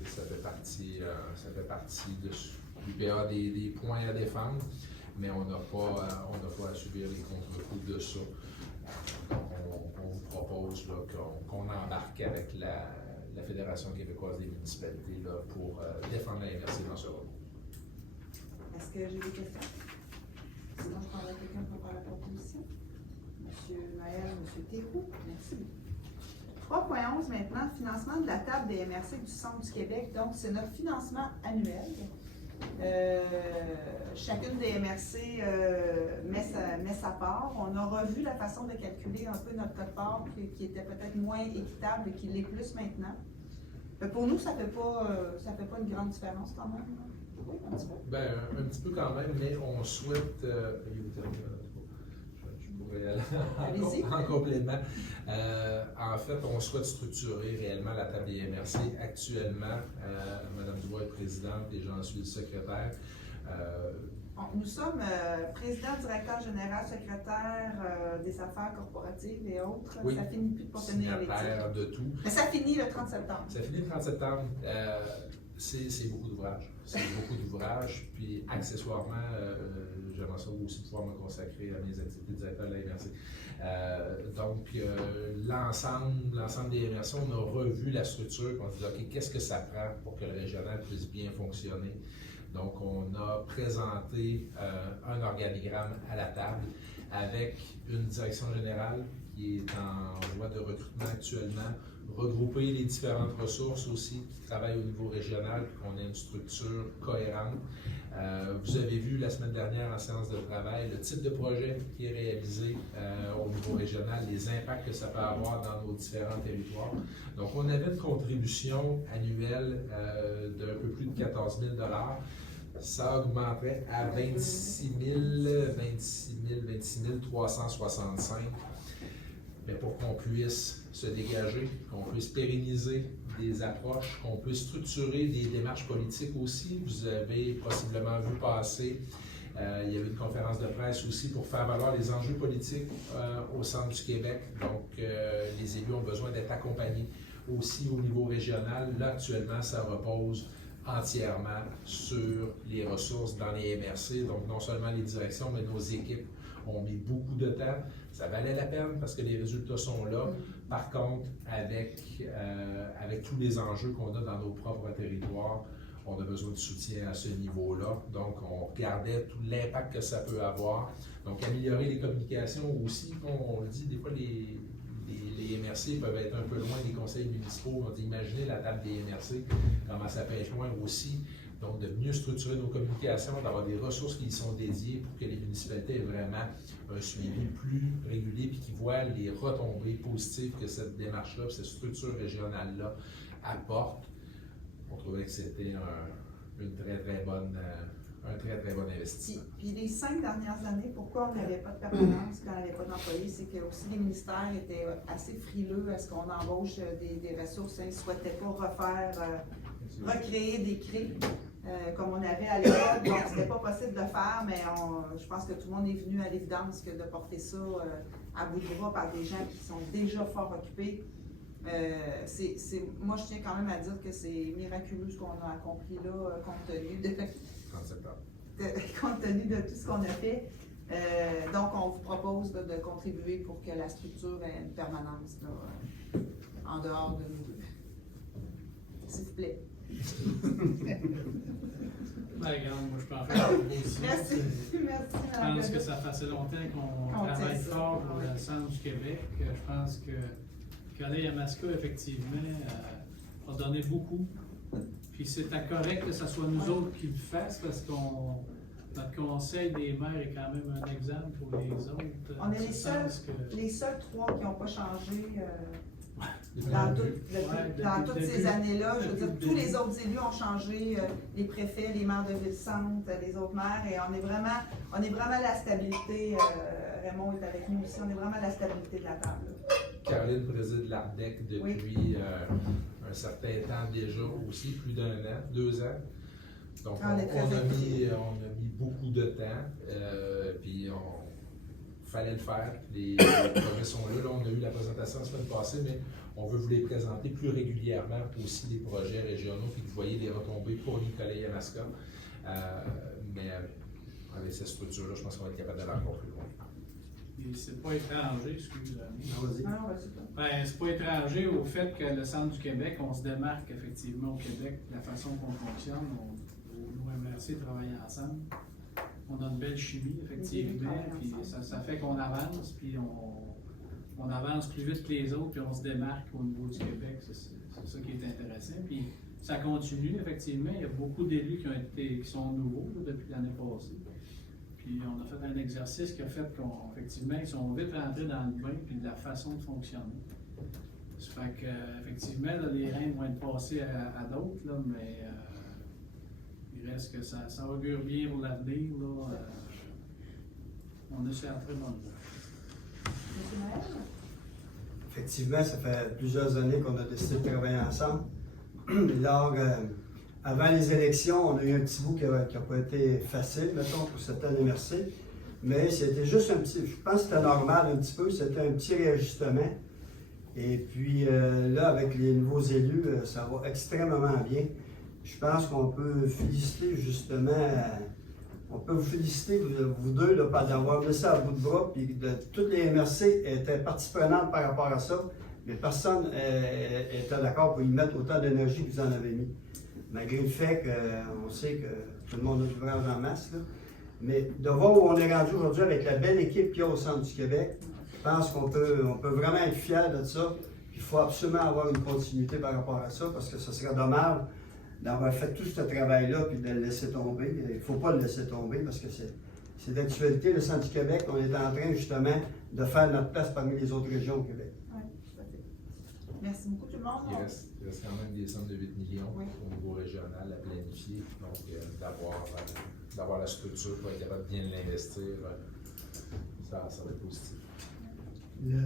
ça fait partie du PA des points à défendre, mais on n'a pas à subir les contre-coups de ça. Donc, on vous propose là, qu'on embarque avec la Fédération québécoise des municipalités là, pour défendre la MRC dans ce rôle. Est-ce que j'ai des questions? Sinon, je prendrai quelqu'un pour faire la proposition. Monsieur Maël, Monsieur Théroux, merci. 3.11 maintenant, financement de la table des MRC du Centre du Québec. Donc, c'est notre financement annuel. Chacune des MRC met sa part. On a revu la façon de calculer un peu notre quote-part qui était peut-être moins équitable et qui l'est plus maintenant. Pour nous, ça ne fait pas une grande différence quand même. Oui, un petit peu. Ben, un petit peu quand même, mais on souhaite. Je pourrais aller en complément. En fait, on souhaite structurer réellement la table des MRC. Actuellement, Mme Dubois est présidente et j'en suis le secrétaire. Nous sommes président, directeur général, secrétaire des affaires corporatives et autres. Oui, ça finit plus de pas tenir les titres. de tout. Mais ça finit le 30 septembre. Ça finit le 30 septembre. C'est beaucoup d'ouvrages. C'est beaucoup d'ouvrages. Puis, accessoirement, j'aimerais ça aussi pouvoir me consacrer à mes activités de directeur de la MRC. Donc, l'ensemble des MRC, on a revu la structure. On a dit, OK, qu'est-ce que ça prend pour que le régional puisse bien fonctionner? Donc, on a présenté un organigramme à la table avec une direction générale qui est en voie de recrutement actuellement, regrouper les différentes ressources aussi qui travaillent au niveau régional, puis qu'on ait une structure cohérente. Vous avez vu la semaine dernière en séance de travail le type de projet qui est réalisé au niveau régional, les impacts que ça peut avoir dans nos différents territoires. Donc, on avait une contribution annuelle d'un peu plus de 14 000 $. Ça augmenterait à 26 365. Mais pour qu'on puisse se dégager, qu'on puisse pérenniser des approches, qu'on puisse structurer des démarches politiques aussi. Vous avez possiblement vu passer, il y avait une conférence de presse aussi pour faire valoir les enjeux politiques au Centre du Québec. Donc, les élus ont besoin d'être accompagnés aussi au niveau régional. Là, actuellement, ça repose entièrement sur les ressources dans les MRC. Donc, non seulement les directions, mais nos équipes ont mis beaucoup de temps. Ça valait la peine parce que les résultats sont là. Par contre, avec tous les enjeux qu'on a dans nos propres territoires, on a besoin de soutien à ce niveau-là. Donc, on regardait tout l'impact que ça peut avoir. Donc, améliorer les communications aussi. On le dit, des fois, les MRC peuvent être un peu loin des conseils municipaux. On dit, imaginez la table des MRC, comment ça peut être loin aussi. Donc, de mieux structurer nos communications, d'avoir des ressources qui y sont dédiées pour que les municipalités aient vraiment un suivi plus régulier et qui voient les retombées positives que cette démarche-là, cette structure régionale-là apporte. On trouvait que c'était un très bon investissement. Puis les 5 dernières années, pourquoi on n'avait pas de permanence quand on n'avait pas d'employés, c'est que aussi les ministères étaient assez frileux à ce qu'on embauche des ressources. Ils ne souhaitaient pas recréer des CRE comme on avait à l'époque. Donc, c'était pas possible de faire, mais je pense que tout le monde est venu à l'évidence que de porter ça à bout de bras par des gens qui sont déjà fort occupés. Moi, je tiens quand même à dire que c'est miraculeux ce qu'on a accompli là, compte tenu de tout ce qu'on a fait. Donc, on vous propose là, de contribuer pour que la structure ait une permanence là, en dehors de nous deux. S'il vous plaît. Ben, regarde, moi je peux en faire une proposition. Merci. Je pense que ça fait assez longtemps qu'on travaille fort pour le Centre du Québec. Je pense que Nicolet Yamaska, effectivement, a donné beaucoup. Puis c'est correct que ce soit nous autres qui le fassent parce que notre conseil des maires est quand même un exemple pour les autres. On est les seuls 3 qui n'ont pas changé Dans, Ouais, dans toutes ces années-là, je veux depuis dire, le tous début. les autres élus ont changé, les préfets, les maires de ville-centre, les autres maires, et on est vraiment la stabilité. Raymond est avec nous aussi, on est vraiment la stabilité de la table. Là. Caroline préside l'ARDEC depuis un certain temps déjà aussi, plus d'1 an, 2 ans. Donc, On est très on a impliqués. mis beaucoup de temps, puis fallait le faire. Les projets sont là. Là, on a eu la présentation la semaine passée, mais on veut vous les présenter plus régulièrement, aussi des projets régionaux, puis que vous voyez les retombées pour Nicolet-Yamaska. Mais avec cette structure-là, je pense qu'on va être capable d'aller encore plus loin. Et c'est pas étranger, excusez-moi. Vas-y. Ah, ouais, c'est ça. Ben, c'est pas étranger au fait que le Centre du Québec, on se démarque effectivement au Québec de la façon qu'on fonctionne. Nos MRC travaillent ensemble. On a une belle chimie, effectivement, puis ça fait qu'on avance, puis on avance plus vite que les autres, puis on se démarque au niveau du Québec. C'est ça qui est intéressant. Puis ça continue, effectivement. Il y a beaucoup d'élus qui sont nouveaux là, depuis l'année passée. Puis on a fait un exercice qui a fait qu'effectivement, ils sont vite rentrés dans le bain puis de la façon de fonctionner. Ça fait qu'effectivement, les reins vont être passés à d'autres, là, mais il reste que ça augure bien pour l'avenir. On est sur la très bonne voie. Monsieur Maël? Effectivement, ça fait plusieurs années qu'on a décidé de travailler ensemble. Avant les élections, on a eu un petit bout qui n'a pas été facile, mettons, pour certaines MRC. Mais c'était juste un petit, je pense que c'était normal un petit peu, c'était un petit réajustement. Et puis là, avec les nouveaux élus, ça va extrêmement bien. Je pense qu'on peut féliciter justement, on peut vous féliciter, vous deux, là, d'avoir mis ça à bout de bras, puis toutes les MRC étaient partie prenante par rapport à ça, mais personne n'était d'accord pour y mettre autant d'énergie que vous en avez mis. Malgré le fait qu'on sait que tout le monde a du l'ouvrage en masse, là. Mais de voir où on est rendu aujourd'hui avec la belle équipe qu'il y a au Centre du Québec, je pense qu'on peut vraiment être fier de ça. Il faut absolument avoir une continuité par rapport à ça, parce que ce serait dommage d'avoir fait tout ce travail-là puis de le laisser tomber. Il ne faut pas le laisser tomber parce que c'est d'actualité. Le Centre du Québec, on est en train justement de faire notre place parmi les autres régions au Québec. Oui, tout à fait. Merci beaucoup tout le monde. Il reste quand même des sommes de 8 millions Oui. au niveau régional à planifier. Donc, d'avoir la structure pour être capable de bien l'investir, ça va être positif. Le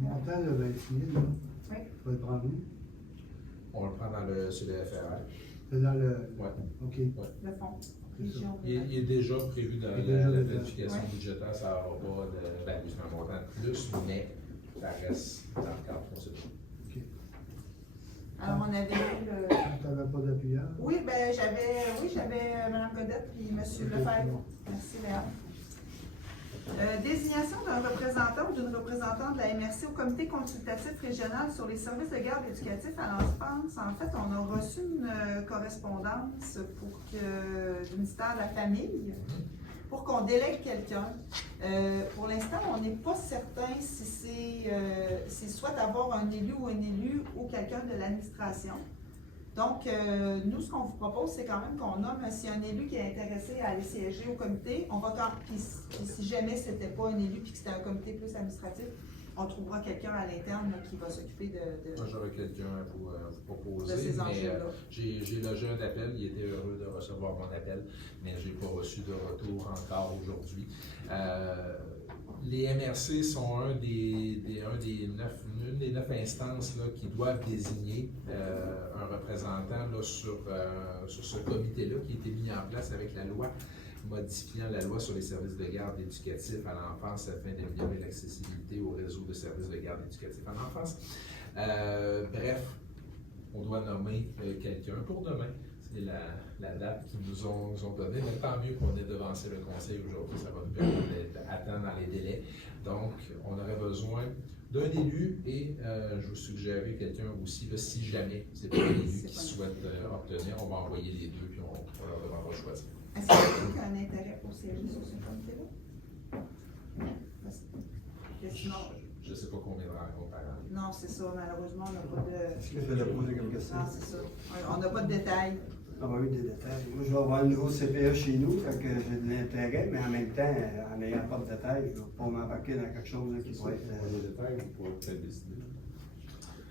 montant de 20 000, là, Oui. tu vas le prendre où? On le prend sur le FRR. C'est dans le. Ouais. OK. Le fonds. C'est ça. Il est déjà prévu dans Il est déjà la dedans. planification Ouais. budgétaire. Ça n'aura pas c'est un montant de plus, mais ça reste dans le cadre procédurier. OK. Alors, on avait eu le. Tu n'avais pas d'appuyeur? Oui, ben j'avais Mme Godette et M. Lefebvre. Merci, Léa. Désignation d'un représentant ou d'une représentante de la MRC au comité consultatif régional sur les services de garde éducatifs à l'enfance. En fait, on a reçu une correspondance du ministère de la Famille pour qu'on délègue quelqu'un. Pour l'instant, on n'est pas certain si c'est soit d'avoir un élu ou quelqu'un de l'administration. Donc, nous, ce qu'on vous propose, c'est quand même qu'on nomme, si un élu qui est intéressé à aller siéger au comité, on va puis si jamais ce n'était pas un élu puis que c'était un comité plus administratif, on trouvera quelqu'un à l'interne qui va s'occuper de Moi, j'aurais quelqu'un à vous proposer, de ces mais enjeux-là. j'ai logé un appel. Il était heureux de recevoir mon appel, mais je n'ai pas reçu de retour encore aujourd'hui. Les MRC sont une des 9 instances là, qui doivent désigner un représentant là, sur ce comité-là qui a été mis en place avec la loi modifiant la loi sur les services de garde éducatifs à l'enfance afin d'améliorer l'accessibilité au réseau de services de garde éducatifs à l'enfance. Bref, on doit nommer quelqu'un pour demain. C'est la date qu'ils nous ont donnée, mais tant mieux qu'on ait devancé le conseil aujourd'hui, ça va nous permettre d'attendre dans les délais. Donc, on aurait besoin d'un élu et je vous suggérerais quelqu'un aussi, là, si jamais c'est pas l'élu qui souhaite obtenir, on va envoyer les deux puis on leur demandera de choisir. Est-ce qu'il y a quelqu'un qui a un intérêt pour siéger sur ce comité-là? Parce que sinon, Je ne sais pas combien de rencontres par an. non, c'est ça, malheureusement, on n'a pas de. Est-ce que je vais poser quelques questions? Non, c'est ça. On n'a pas de détails. On va eu des détails. Moi, je vais avoir un nouveau CPE chez nous, fait que j'ai de l'intérêt, mais en même temps, en n'ayant pas de détails, je ne vais pas m'embarquer dans quelque chose là, qui pourrait être. Pour les détails, vous pourrez peut-être décider.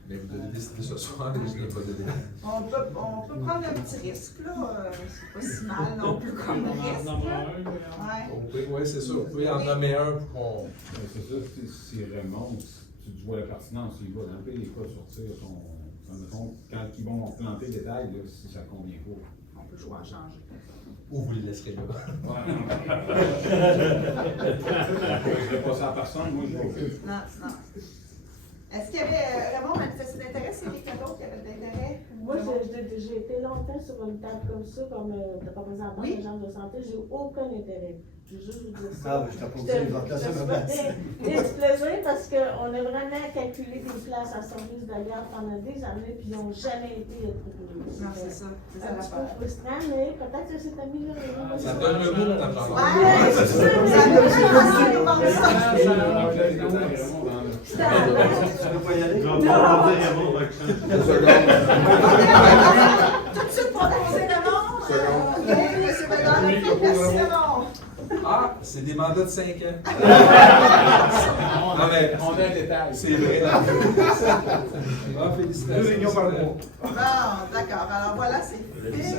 Mais vous devez décider ce soir et je n'ai pas donné. On peut prendre un petit risque, là. C'est pas si mal non plus comme risque. Là. Ouais. Oui, c'est sûr. Vous pouvez en nommer un pour qu'on. C'est ça, s'il remonte, tu vois la pertinence, il va dans le pays, il va sortir son. Quand ils vont planter le détail, là, si ça convient pas. On peut jouer à changer. Ou vous le laisserez là. Ouais. Je ne pas ça à personne, moi je vais. Non. Est-ce qu'il y avait Raymond manifesté d'intérêt? Est-ce qu'il y a quelqu'un d'autre qui avait de l'intérêt? Moi, j'ai été longtemps sur une table comme ça, comme représentant de l'agence de santé. J'ai aucun intérêt. Je veux juste vous dire ça. Ah, je t'applaudis, du plaisir parce qu'on a vraiment calculé des places à service de garde pendant des années, puis ils n'ont jamais été attribués. Non, c'est ça. C'est ça Un petit peu l'affaire. frustrant, mais peut-être que cet ami-là. Ça donne le goût, Mme Gendron. Ouais, c'est ça. Vous avez vu assez de bon sens. Tu veux pas y aller? Non. Tout de suite pour annoncer le nom. OK, M. Bédard. Merci, Raymond. Ah, c'est des mandats de 5 ans. Non, mais On a un détail. c'est vrai. Ah, félicitations. 2 réunions par mois. Bon, d'accord. Alors voilà, c'est fait.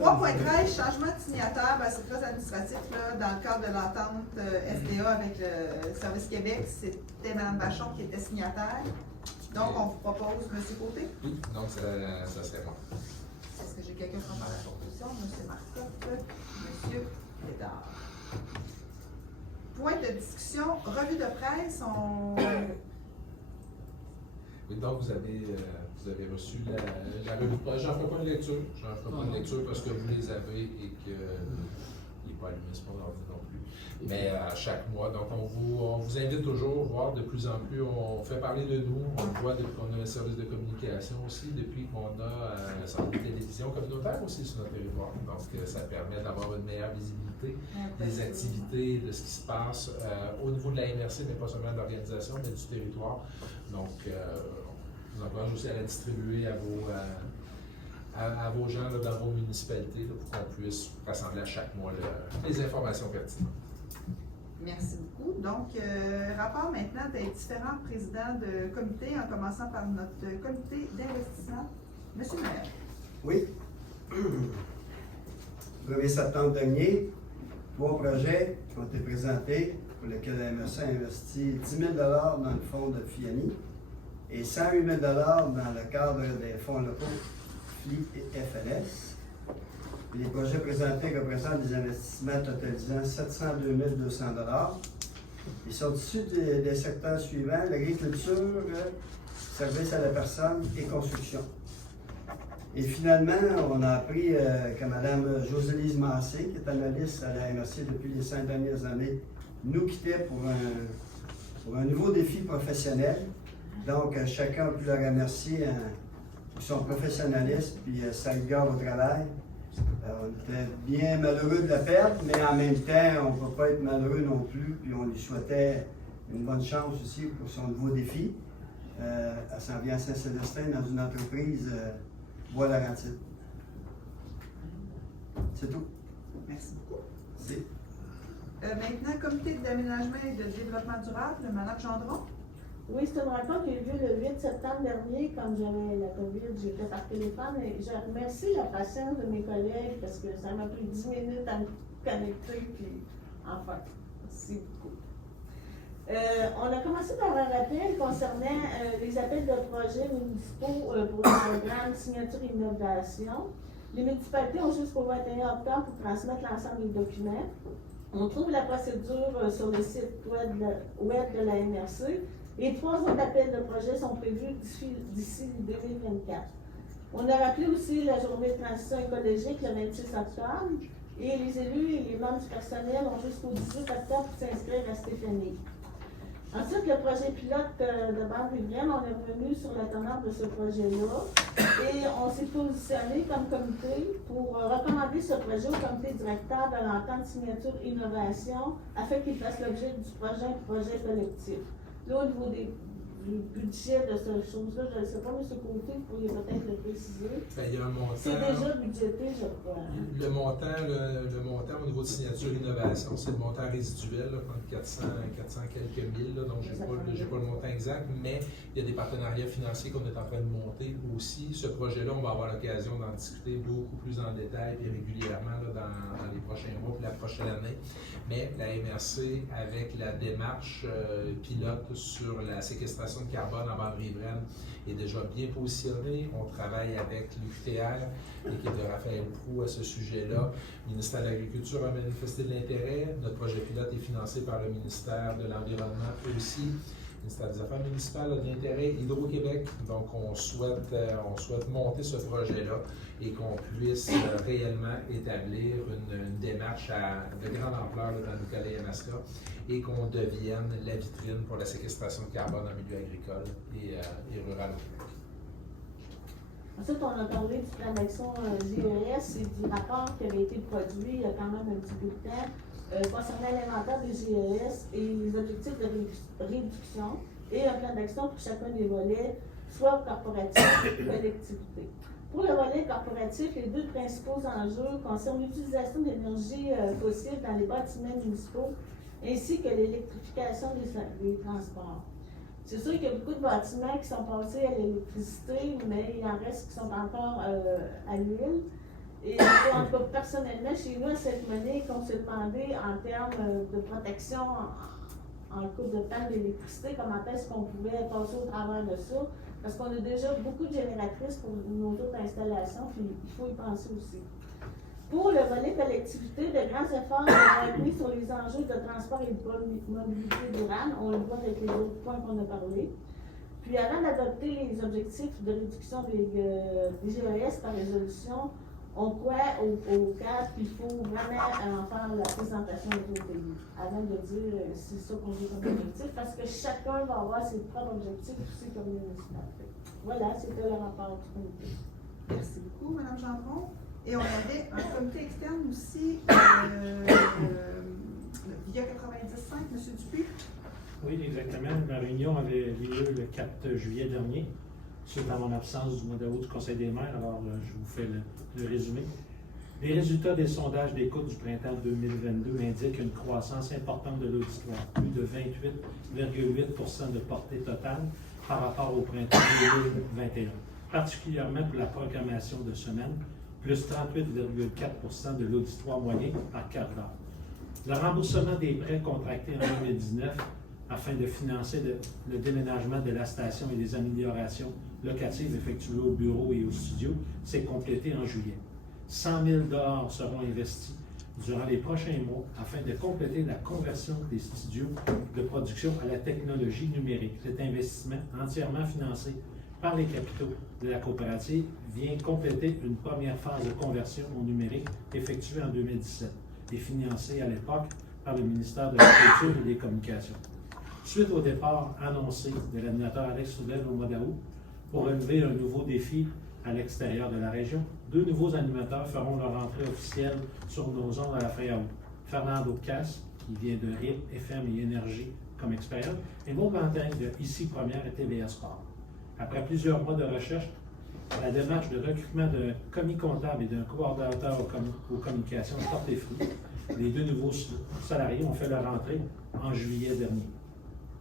3.13, changement de signataire, ben, c'est très administratif. Là, dans le cadre de l'entente SDA avec le Service Québec, c'était Mme Bachon qui était signataire. Donc, on vous propose M. Côté. Oui, donc ça serait bon. Est-ce que j'ai quelqu'un qui prend la proposition? M. Marcotte, M. Bédard. Point de discussion, revue de presse, Oui, donc vous avez reçu la revue de presse. J'en ferai pas une lecture. J'en ferai pas une lecture parce que vous les avez et que il n'est pas allumé, c'est pas ordi non plus. Mais à chaque mois, donc on vous invite toujours à voir de plus en plus. On fait parler de nous. On le voit depuis qu'on a un service de communication aussi, depuis qu'on a un centre de télévision communautaire aussi sur notre territoire. Donc ça permet d'avoir une meilleure visibilité des activités, de ce qui se passe au niveau de la MRC, mais pas seulement de l'organisation, mais du territoire. Donc, je vous encourage aussi à la distribuer à vos gens là, dans vos municipalités là, pour qu'on puisse rassembler à chaque mois les informations pertinentes. Merci beaucoup. Donc, rapport maintenant des différents présidents de comités, en commençant par notre comité d'investissement. Monsieur le maire. Oui. Le 1er septembre dernier, 3 projets ont été présentés pour lesquels la MRC a investi 10 000 dans le fonds de FIANI et 108 000 dans le cadre des fonds locaux FLI et FLS. Les projets présentés représentent des investissements totalisant 702 200 $. Ils sont issus des secteurs suivants: l'agriculture, service à la personne et construction. Et finalement, on a appris que Mme Josélise Massé, qui est analyste à la MRC depuis les 5 dernières années, nous quittait pour un nouveau défi professionnel. Donc, chacun a pu la remercier pour son professionnalisme et sa rigueur au travail. On était bien malheureux de la perdre, mais en même temps, on ne peut pas être malheureux non plus. Puis on lui souhaitait une bonne chance aussi pour son nouveau défi. Elle s'en vient à Saint-Célestin dans une entreprise Bois-Laurentide. C'est tout. Merci beaucoup. C'est. Maintenant, comité d'aménagement et de développement durable, Mme Gendron. Oui, c'est une rencontre qui a eu lieu le 8 septembre dernier. Comme j'avais la COVID, j'étais par téléphone et je remercie la patience de mes collègues parce que ça m'a pris 10 minutes à me connecter. Puis, enfin, merci beaucoup. On a commencé par un rappel concernant les appels de projets municipaux pour le programme Signature Innovation. Les municipalités ont jusqu'au 21 octobre pour transmettre l'ensemble des documents. On trouve la procédure sur le site web de la MRC. Et 3 autres appels de projets sont prévus d'ici 2024. On a rappelé aussi la journée de transition écologique le 26 octobre. Et les élus et les membres du personnel ont jusqu'au 18 octobre pour s'inscrire à Stéphanie. Ensuite, le projet pilote de Bande-Rivienne, on est revenu sur la teneur de ce projet-là et on s'est positionné comme comité pour recommander ce projet au comité directeur de l'entente signature innovation afin qu'il fasse l'objet du projet collectif. Là, au niveau des du budget de cette chose-là? Je ne sais pas, M. Côté, vous pourriez peut-être le préciser. Ben, il y a un montant. C'est déjà budgété, je crois. Le montant au niveau de signature innovation, c'est le montant résiduel, là, entre 400 quelques mille, là, donc je n'ai pas le montant exact, mais il y a des partenariats financiers qu'on est en train de monter aussi. Ce projet-là, on va avoir l'occasion d'en discuter beaucoup plus en détail et régulièrement là, dans les prochains mois et la prochaine année. Mais la MRC, avec la démarche pilote sur la séquestration de carbone en bande riveraine, est déjà bien positionnée. On travaille avec l'UQTR, l'équipe de Raphaël Proulx à ce sujet-là. Le ministère de l'Agriculture a manifesté de l'intérêt. Notre projet pilote est financé par le ministère de l'Environnement aussi. Le ministère des Affaires municipales a de l'intérêt, Hydro-Québec. Donc, on souhaite monter ce projet-là et qu'on puisse réellement établir une démarche de grande ampleur là, dans Nicolet-Yamaska et qu'on devienne la vitrine pour la séquestration de carbone en milieu agricole et rural au Québec. Ensuite, on a parlé du plan d'action GES et du rapport qui avait été produit il y a quand même un petit peu de temps concernant l'inventaire des GES et les objectifs de réduction et un plan d'action pour chacun des volets, soit corporatif ou collectivité. Pour le volet corporatif, les deux principaux enjeux concernent l'utilisation d'énergie fossile dans les bâtiments municipaux ainsi que l'électrification des transports. C'est sûr qu'il y a beaucoup de bâtiments qui sont passés à l'électricité, mais il en reste qui sont encore à l'huile. Et en tout cas, personnellement, chez nous, à cette monnaie, qu'on s'est demandé en termes de protection en cas de panne d'électricité, comment est-ce qu'on pouvait passer au travers de ça, parce qu'on a déjà beaucoup de génératrices pour nos autres installations, puis il faut y penser aussi. Pour le volet collectivité, de grands efforts ont été mis sur les enjeux de transport et de mobilité durable. On le voit avec les autres points qu'on a parlé. Puis avant d'adopter les objectifs de réduction des GES par résolution, on croit au cadre qu'il faut vraiment en faire la présentation de nos pays, avant de dire c'est ça qu'on veut comme objectif, parce que chacun va avoir ses propres objectifs aussi comme municipalité. Voilà, c'était le rapport du comité. Merci beaucoup, Mme Gendron. Et on avait un comité externe aussi, via 95, M. Dupuis. Oui, exactement. La réunion avait lieu le 4 juillet dernier, suite à mon absence du mois d'août du Conseil des maires. Alors, je vous fais le résumé. Les résultats des sondages d'écoute du printemps 2022 indiquent une croissance importante de l'auditoire, plus de 28,8% de portée totale par rapport au printemps 2021, particulièrement pour la programmation de semaine, plus 38,4% de l'auditoire moyen par quart d'heure. Le remboursement des prêts contractés en 2019 afin de financer le déménagement de la station et les améliorations locatives effectuées au bureau et au studio s'est complété en juillet. 100 000 $ seront investis durant les prochains mois afin de compléter la conversion des studios de production à la technologie numérique. Cet investissement, entièrement financé par les capitaux de la coopérative, vient compléter une première phase de conversion au numérique effectuée en 2017 et financée à l'époque par le ministère de la Culture et des Communications. Suite au départ annoncé de l'animateur Alex Soudel au mois d'août, pour relever un nouveau défi à l'extérieur de la région, 2 nouveaux animateurs feront leur entrée officielle sur nos ondes à la fin août. Fernando Casse, qui vient de RIP, FM et Énergie comme expérience, et Maud Lantin de Ici Première et TVA Sport. Après plusieurs mois de recherche, la démarche de recrutement d'un commis comptable et d'un coordonnateur aux communications porte ses fruits. Les 2 nouveaux salariés ont fait leur entrée en juillet dernier.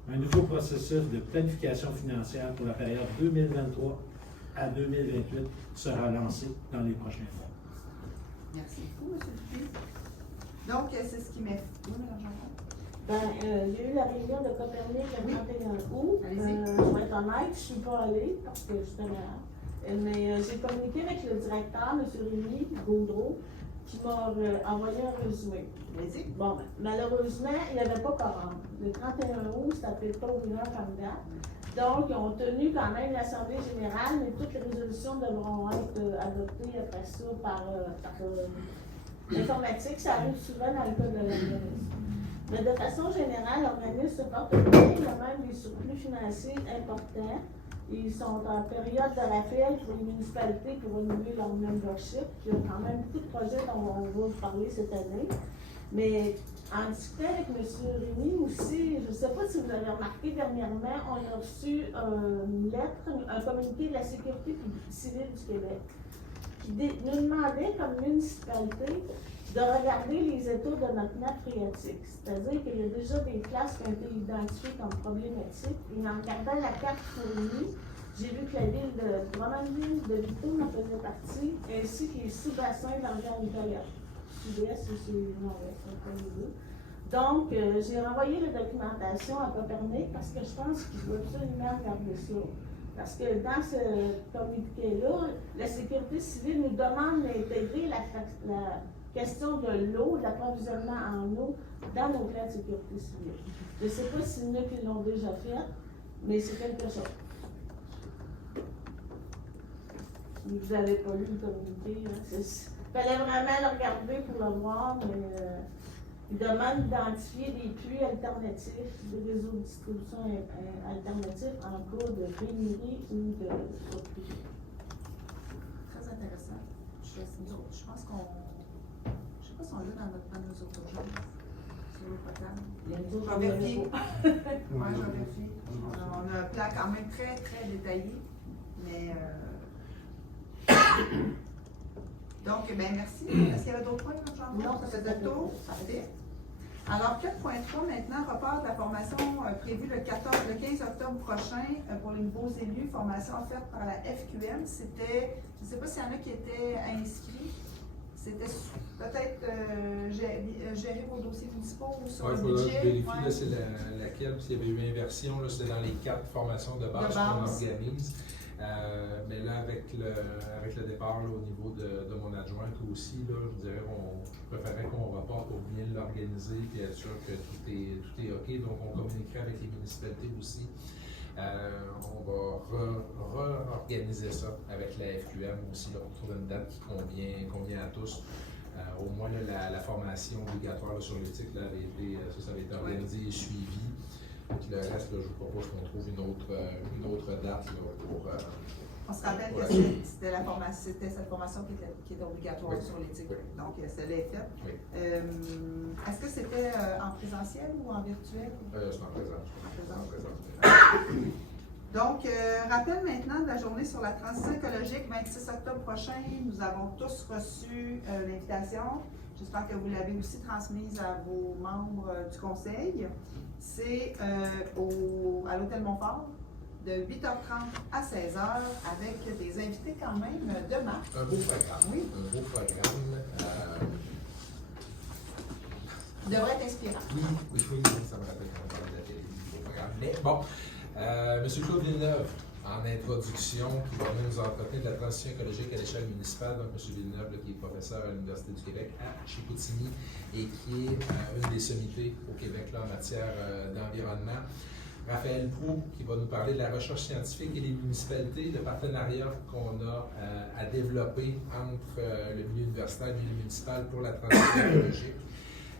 Un nouveau processus de planification financière pour la période 2023 à 2028 sera lancé dans les prochains mois. Merci beaucoup, M. Dupuis. Donc, c'est ce qui met. Oui, Mme Gendron. Il y a eu la réunion de Copernic le 31 août. Je vais être honnête, je ne suis pas allée parce que j'étais malade. Mais j'ai communiqué avec le directeur, M. Rémi Gaudreau, qui m'a envoyé un résumé. Bon, malheureusement, il n'y avait pas quorum. Le 31 août, c'était peut-être pas une heure comme date. Donc, ils ont tenu quand même l'Assemblée générale, mais toutes les résolutions devront être adoptées après ça par l'informatique. Ça arrive souvent dans le cas de l'organisme. Mais de façon générale, l'organisme se porte bien. Il y a même des surplus financiers importants. Ils sont en période de rappel pour les municipalités pour renouveler leur membership. Il y a quand même beaucoup de projets dont on va vous parler cette année. Mais En discutant avec M. Rémy aussi, je ne sais pas si vous avez remarqué dernièrement, on a reçu une lettre, un communiqué de la Sécurité civile du Québec qui nous demandait comme municipalité de regarder les états de notre nappe phréatique. C'est-à-dire qu'il y a déjà des classes qui ont été identifiées comme problématiques. Et en regardant la carte fournie, j'ai vu que la ville de Drummondville, de Victo en faisait partie, ainsi que les sous-bassins d'Argent-Nicolas. Sud-Est et Sud-Nord-Est, comme les deux. Donc, j'ai renvoyé la documentation à Copernic parce que je pense qu'il faut absolument regarder ça. Parce que dans ce communiqué-là, la Sécurité civile nous demande d'intégrer la question de l'eau, de l'approvisionnement en eau dans nos plans de sécurité civile. Je ne sais pas s'il y en a qui l'ont déjà fait, mais c'est quelque chose. Vous n'avez pas lu le communiqué, hein? Il fallait vraiment le regarder pour le voir, mais il demande d'identifier des puits alternatifs, des réseaux de distribution alternatifs en cas de pénurie ou de surplus. Très intéressant. Je pense qu'on. Je ne sais pas si on l'a dans notre panneau d'urgence sur l'eau potable. Je vais vérifier. Oui, je vais vérifier. On a un plan quand même très, très détaillé, mais. Donc, bien, merci. Est-ce qu'il y avait d'autres points, Jean-Paul? Non, ça fait de tour. Alors, 4.3 maintenant, report de la formation prévue le 15 octobre prochain pour les nouveaux élus, formation offerte par la FQM. C'était, je ne sais pas s'il y en a qui étaient inscrits, c'était peut-être gérer vos dossiers municipaux ou sur le budget. Il faudra que je vérifie, là, c'est laquelle, s'il y avait eu inversion, là, c'était dans les 4 formations de base qu'on organise. Mais là, avec le départ là, au niveau de mon adjointe aussi, là, je dirais qu'on préférait qu'on reporte pour bien l'organiser et être sûr que tout est OK. Donc, on communiquerait avec les municipalités aussi. On va réorganiser ça avec la FQM aussi là, pour trouver une date qui convient à tous. Au moins, là, la formation obligatoire là, sur l'éthique avait été organisé et suivi. Donc, le reste, là, je vous propose qu'on trouve une autre date là, pour. On se rappelle que c'était cette formation qui était obligatoire sur l'éthique. Donc, celle-là est faite. Oui. Est-ce que c'était en présentiel ou en virtuel? C'est en présentiel. Donc, rappel maintenant de la journée sur la transition écologique, 26 octobre prochain. Nous avons tous reçu l'invitation. J'espère que vous l'avez aussi transmise à vos membres du conseil. C'est à l'Hôtel Montfort de 8h30 à 16h avec des invités quand même de marque. Un beau programme. Oui. Un beau programme. Il devrait être inspirant. Oui, ça me rappelle quand on parlait de la télé, beau programme. Mais bon, M. Claude Villeneuve, en introduction, qui va venir nous entretenir de la transition écologique à l'échelle municipale. Donc, M. Villeneuve, là, qui est professeur à l'Université du Québec à Chicoutimi et qui est une des sommités au Québec là, en matière d'environnement. Raphaël Proulx, qui va nous parler de la recherche scientifique et les municipalités, le partenariat qu'on a à développer entre le milieu universitaire et le milieu municipal pour la transition écologique.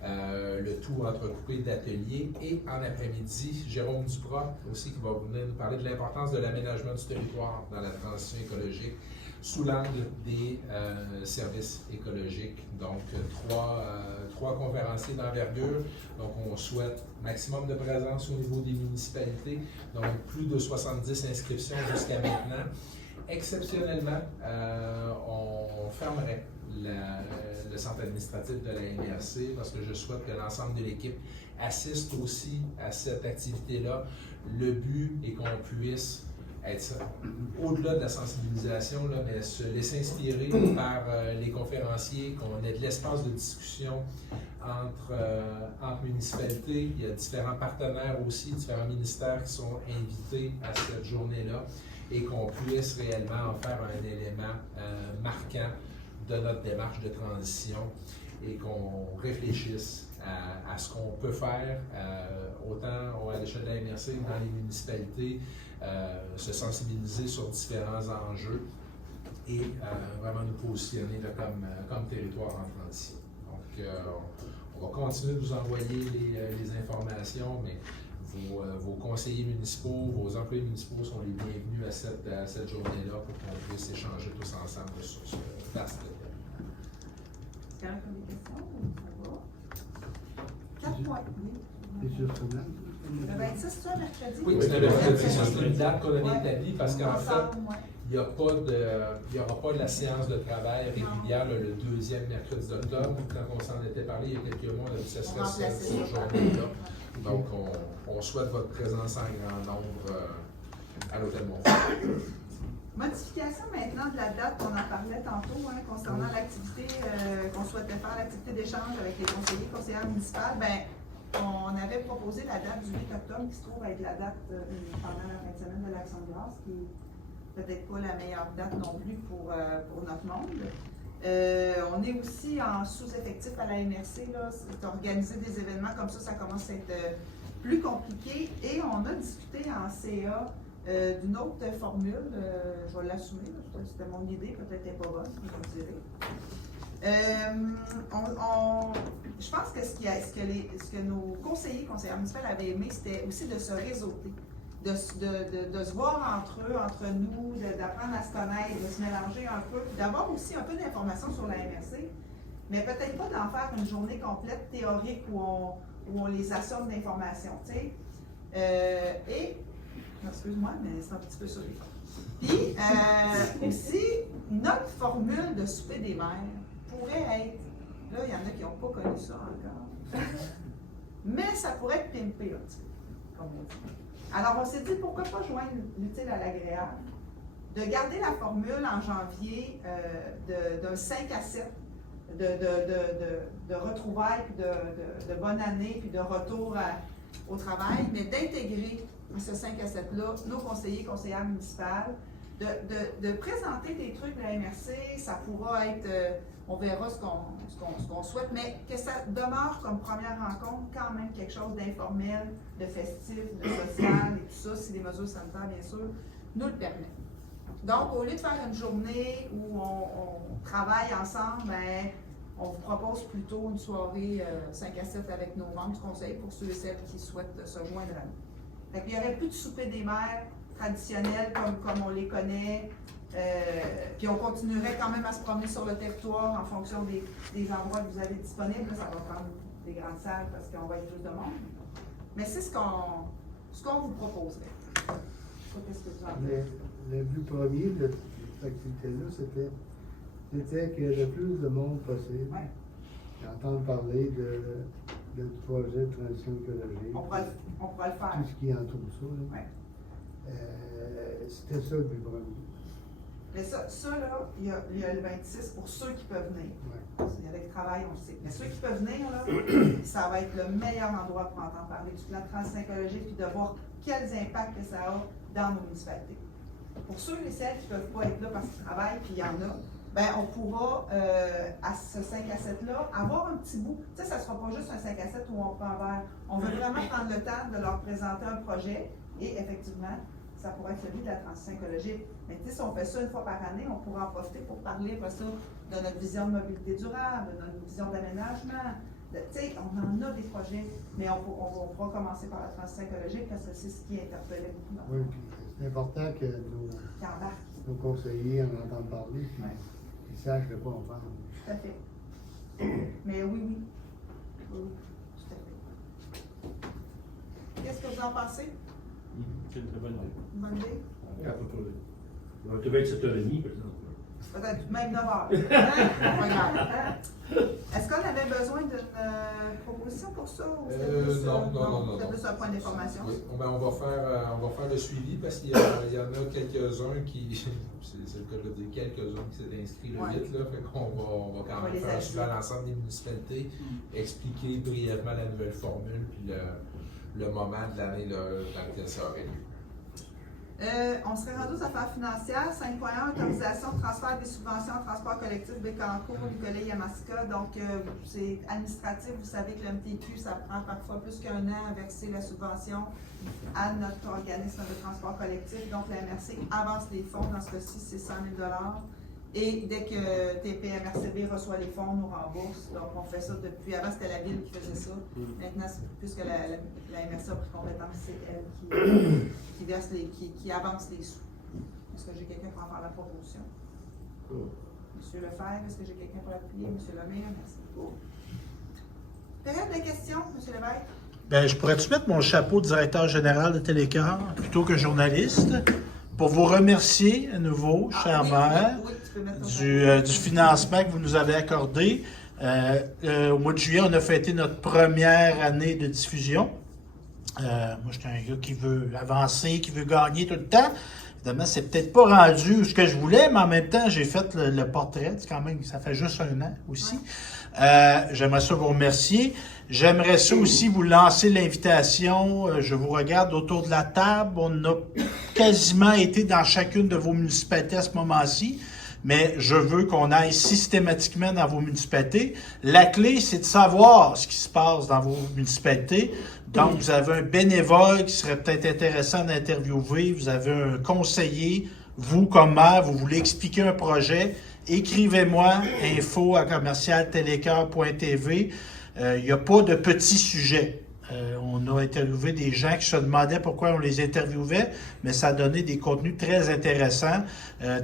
Le tout entrecoupé d'ateliers. Et en après-midi, Jérôme Duprat aussi qui va venir nous parler de l'importance de l'aménagement du territoire dans la transition écologique sous l'angle des services écologiques. Donc, trois conférenciers d'envergure. Donc, on souhaite maximum de présence au niveau des municipalités. Donc, plus de 70 inscriptions jusqu'à maintenant. Exceptionnellement, on fermerait le centre administratif de la MRC parce que je souhaite que l'ensemble de l'équipe assiste aussi à cette activité-là. Le but est qu'on puisse être au-delà de la sensibilisation, là, mais se laisser inspirer par les conférenciers, qu'on ait de l'espace de discussion entre municipalités. Il y a différents partenaires aussi, différents ministères qui sont invités à cette journée-là et qu'on puisse réellement en faire un élément marquant de notre démarche de transition et qu'on réfléchisse à ce qu'on peut faire, autant à l'échelle de la MRC que dans les municipalités, se sensibiliser sur différents enjeux et vraiment nous positionner là, comme territoire en transition. Donc, on va continuer de vous envoyer les informations, mais vos conseillers municipaux, vos employés municipaux sont les bienvenus à cette journée-là pour qu'on puisse échanger tous ensemble sur ce vaste thème. Est-ce qu'il y a des questions ou ça va? 4 mois, oui. C'est sur semaine. Le 26, c'est un mercredi? Oui, c'est le mercredi, c'est une date qu'on a établie parce qu'en fait, Ensemble, ouais. il n'y aura pas de la séance de travail régulière le deuxième mercredi d'octobre. Quand on s'en était parlé il y a quelques mois, on a dit que ce serait cette journée-là. Donc, on souhaite votre présence en grand nombre à l'Hôtel Montfort. Modification maintenant de la date, on en parlait tantôt, concernant l'activité qu'on souhaitait faire, l'activité d'échange avec les conseillers, conseillères municipales. Ben, on avait proposé la date du 8 octobre qui se trouve être la date pendant la fin de semaine de l'Action de grâce, qui n'est peut-être pas la meilleure date non plus pour notre monde. On est aussi en sous-effectif à la MRC, là, organiser des événements comme ça commence à être plus compliqué et on a discuté en CA d'une autre formule, je vais l'assumer, c'était mon idée, peut-être elle n'est pas bonne, je vous dirai. Je pense que ce que nos conseillères municipales avaient aimé, c'était aussi de se réseauter, de se voir entre eux, entre nous, d'apprendre à se connaître, de se mélanger un peu, d'avoir aussi un peu d'informations sur la MRC, mais peut-être pas d'en faire une journée complète théorique où on les assomme d'informations, tu sais. Excuse-moi, mais c'est un petit peu sur les fonds. Puis, aussi, notre formule de souper des mères pourrait être, là, il y en a qui n'ont pas connu ça encore, mais ça pourrait être pimpé un petit peu, comme on dit. Alors, on s'est dit, pourquoi pas joindre l'utile à l'agréable, de garder la formule en janvier d'un 5 à 7, de retrouvailles, puis de bonne année, puis de retour au travail, mais d'intégrer ce 5 à 7-là, nos conseillers, conseillères municipales, de présenter des trucs de la MRC, ça pourra être, on verra ce qu'on souhaite, mais que ça demeure comme première rencontre quand même quelque chose d'informel, de festif, de social et tout ça, si les mesures sanitaires, bien sûr, nous le permettent. Donc, au lieu de faire une journée où on travaille ensemble, ben, on vous propose plutôt une soirée 5 à 7 avec nos membres du conseil pour ceux et celles qui souhaitent se joindre à nous. Fait qu'il n'y aurait plus de souper des mères traditionnels comme on les connaît, puis on continuerait quand même à se promener sur le territoire en fonction des endroits que vous avez disponibles. Là, ça va prendre des grandes salles parce qu'on va être plus de monde. Mais c'est ce qu'on vous proposerait. Je sais pas qu'est-ce que vous en dites. Le but premier de cette activité-là, c'était que le plus de monde possible entende parler du projet de transition écologique. On pourra le faire. Tout ce qui entoure ça. C'était ça le but premier. Mais ça là, il y a le 26 pour ceux qui peuvent venir. Il y a des travail, on le sait. Mais ceux qui peuvent venir, là, ça va être le meilleur endroit pour entendre parler du plan de transition écologique puis de voir quels impacts que ça a dans nos municipalités. Pour ceux et celles qui ne peuvent pas être là parce qu'ils travaillent, puis il y en a, ben on pourra, à ce 5 à 7-là, avoir un petit bout. Tu sais, ça ne sera pas juste un 5 à 7 où on prend un verre. On veut vraiment prendre le temps de leur présenter un projet et effectivement, ça pourrait être celui de la transition écologique. Mais tu sais, si on fait ça une fois par année, on pourra en profiter pour parler après ça de notre vision de mobilité durable, de notre vision d'aménagement. Tu sais, on en a des projets, mais on pourra commencer par la transition écologique parce que c'est ce qui interpellait beaucoup. Oui, puis c'est important que nos conseillers en entendent parler, puis ils sachent de quoi on parle. Tout à fait. Mais oui, tout à fait. Qu'est-ce que vous en pensez? C'est une très bonne idée. Bonne idée? On devait être 7h30, par exemple. Peut-être même 9h. Regarde. Est-ce qu'on avait besoin d'une proposition pour ça? Ou Non. C'était plus un point d'information? Oui. Ben, on va faire le suivi parce qu'il y en a quelques-uns qui, c'est le cas de dire quelques-uns qui s'étaient inscrits le 8, là, fait qu'on va quand même faire un suivi à l'ensemble des municipalités, expliquer brièvement la nouvelle formule puis le moment de l'année dans lequel ça aurait lieu. On serait rendu aux affaires financières. 5.1, autorisation de transfert des subventions en transport collectif Bécancour, Nicolet-Yamaska. Donc, c'est administratif. Vous savez que le MTQ, ça prend parfois plus qu'un an à verser la subvention à notre organisme de transport collectif. Donc, la MRC avance les fonds. Dans ce cas-ci, c'est 100 000 $. Et dès que TPMRCB reçoit les fonds, on nous rembourse. Donc, on fait ça depuis. Avant, c'était la ville qui faisait ça. Maintenant, puisque la MRC a pris compétence, c'est elle qui verse qui avance les sous. Est-ce que j'ai quelqu'un pour en faire la proposition? Monsieur Lefebvre, est-ce que j'ai quelqu'un pour l'appuyer? Monsieur Lemire, merci beaucoup. Période de questions, M. Lévesque? Ben, je pourrais-tu mettre mon chapeau de directeur général de Télécart plutôt que journaliste pour vous remercier à nouveau, cher maire, du financement que vous nous avez accordé. Au mois de juillet, on a fêté notre première année de diffusion. Moi, je suis un gars qui veut avancer, qui veut gagner tout le temps. Évidemment, c'est peut-être pas rendu ce que je voulais, mais en même temps, j'ai fait le portrait. C'est quand même, ça fait juste 1 an aussi. J'aimerais ça vous remercier. J'aimerais ça aussi vous lancer l'invitation. Je vous regarde autour de la table. On a quasiment été dans chacune de vos municipalités à ce moment-ci. Mais je veux qu'on aille systématiquement dans vos municipalités. La clé, c'est de savoir ce qui se passe dans vos municipalités. Donc, vous avez un bénévole qui serait peut-être intéressant d'interviewer. Vous avez un conseiller. Vous, comme maire, vous voulez expliquer un projet. Écrivez-moi info@commercialtelecœur.tv. Il n'y a pas de petits sujets. On a interviewé des gens qui se demandaient pourquoi on les interviewait, mais ça a donné des contenus très intéressants.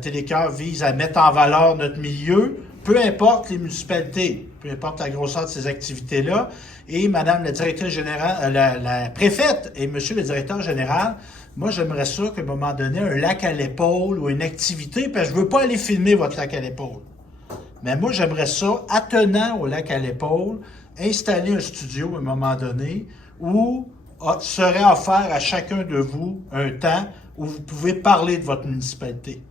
Télécœur vise à mettre en valeur notre milieu, peu importe les municipalités, peu importe la grosseur de ces activités-là. Et Madame la directrice générale, la préfète et Monsieur le directeur général, moi j'aimerais ça qu'à un moment donné, un lac à l'épaule ou une activité, parce que je ne veux pas aller filmer votre lac à l'épaule. Mais moi j'aimerais ça, attenant au lac à l'épaule, installer un studio à un moment donné où serait offert à chacun de vous un temps où vous pouvez parler de votre municipalité.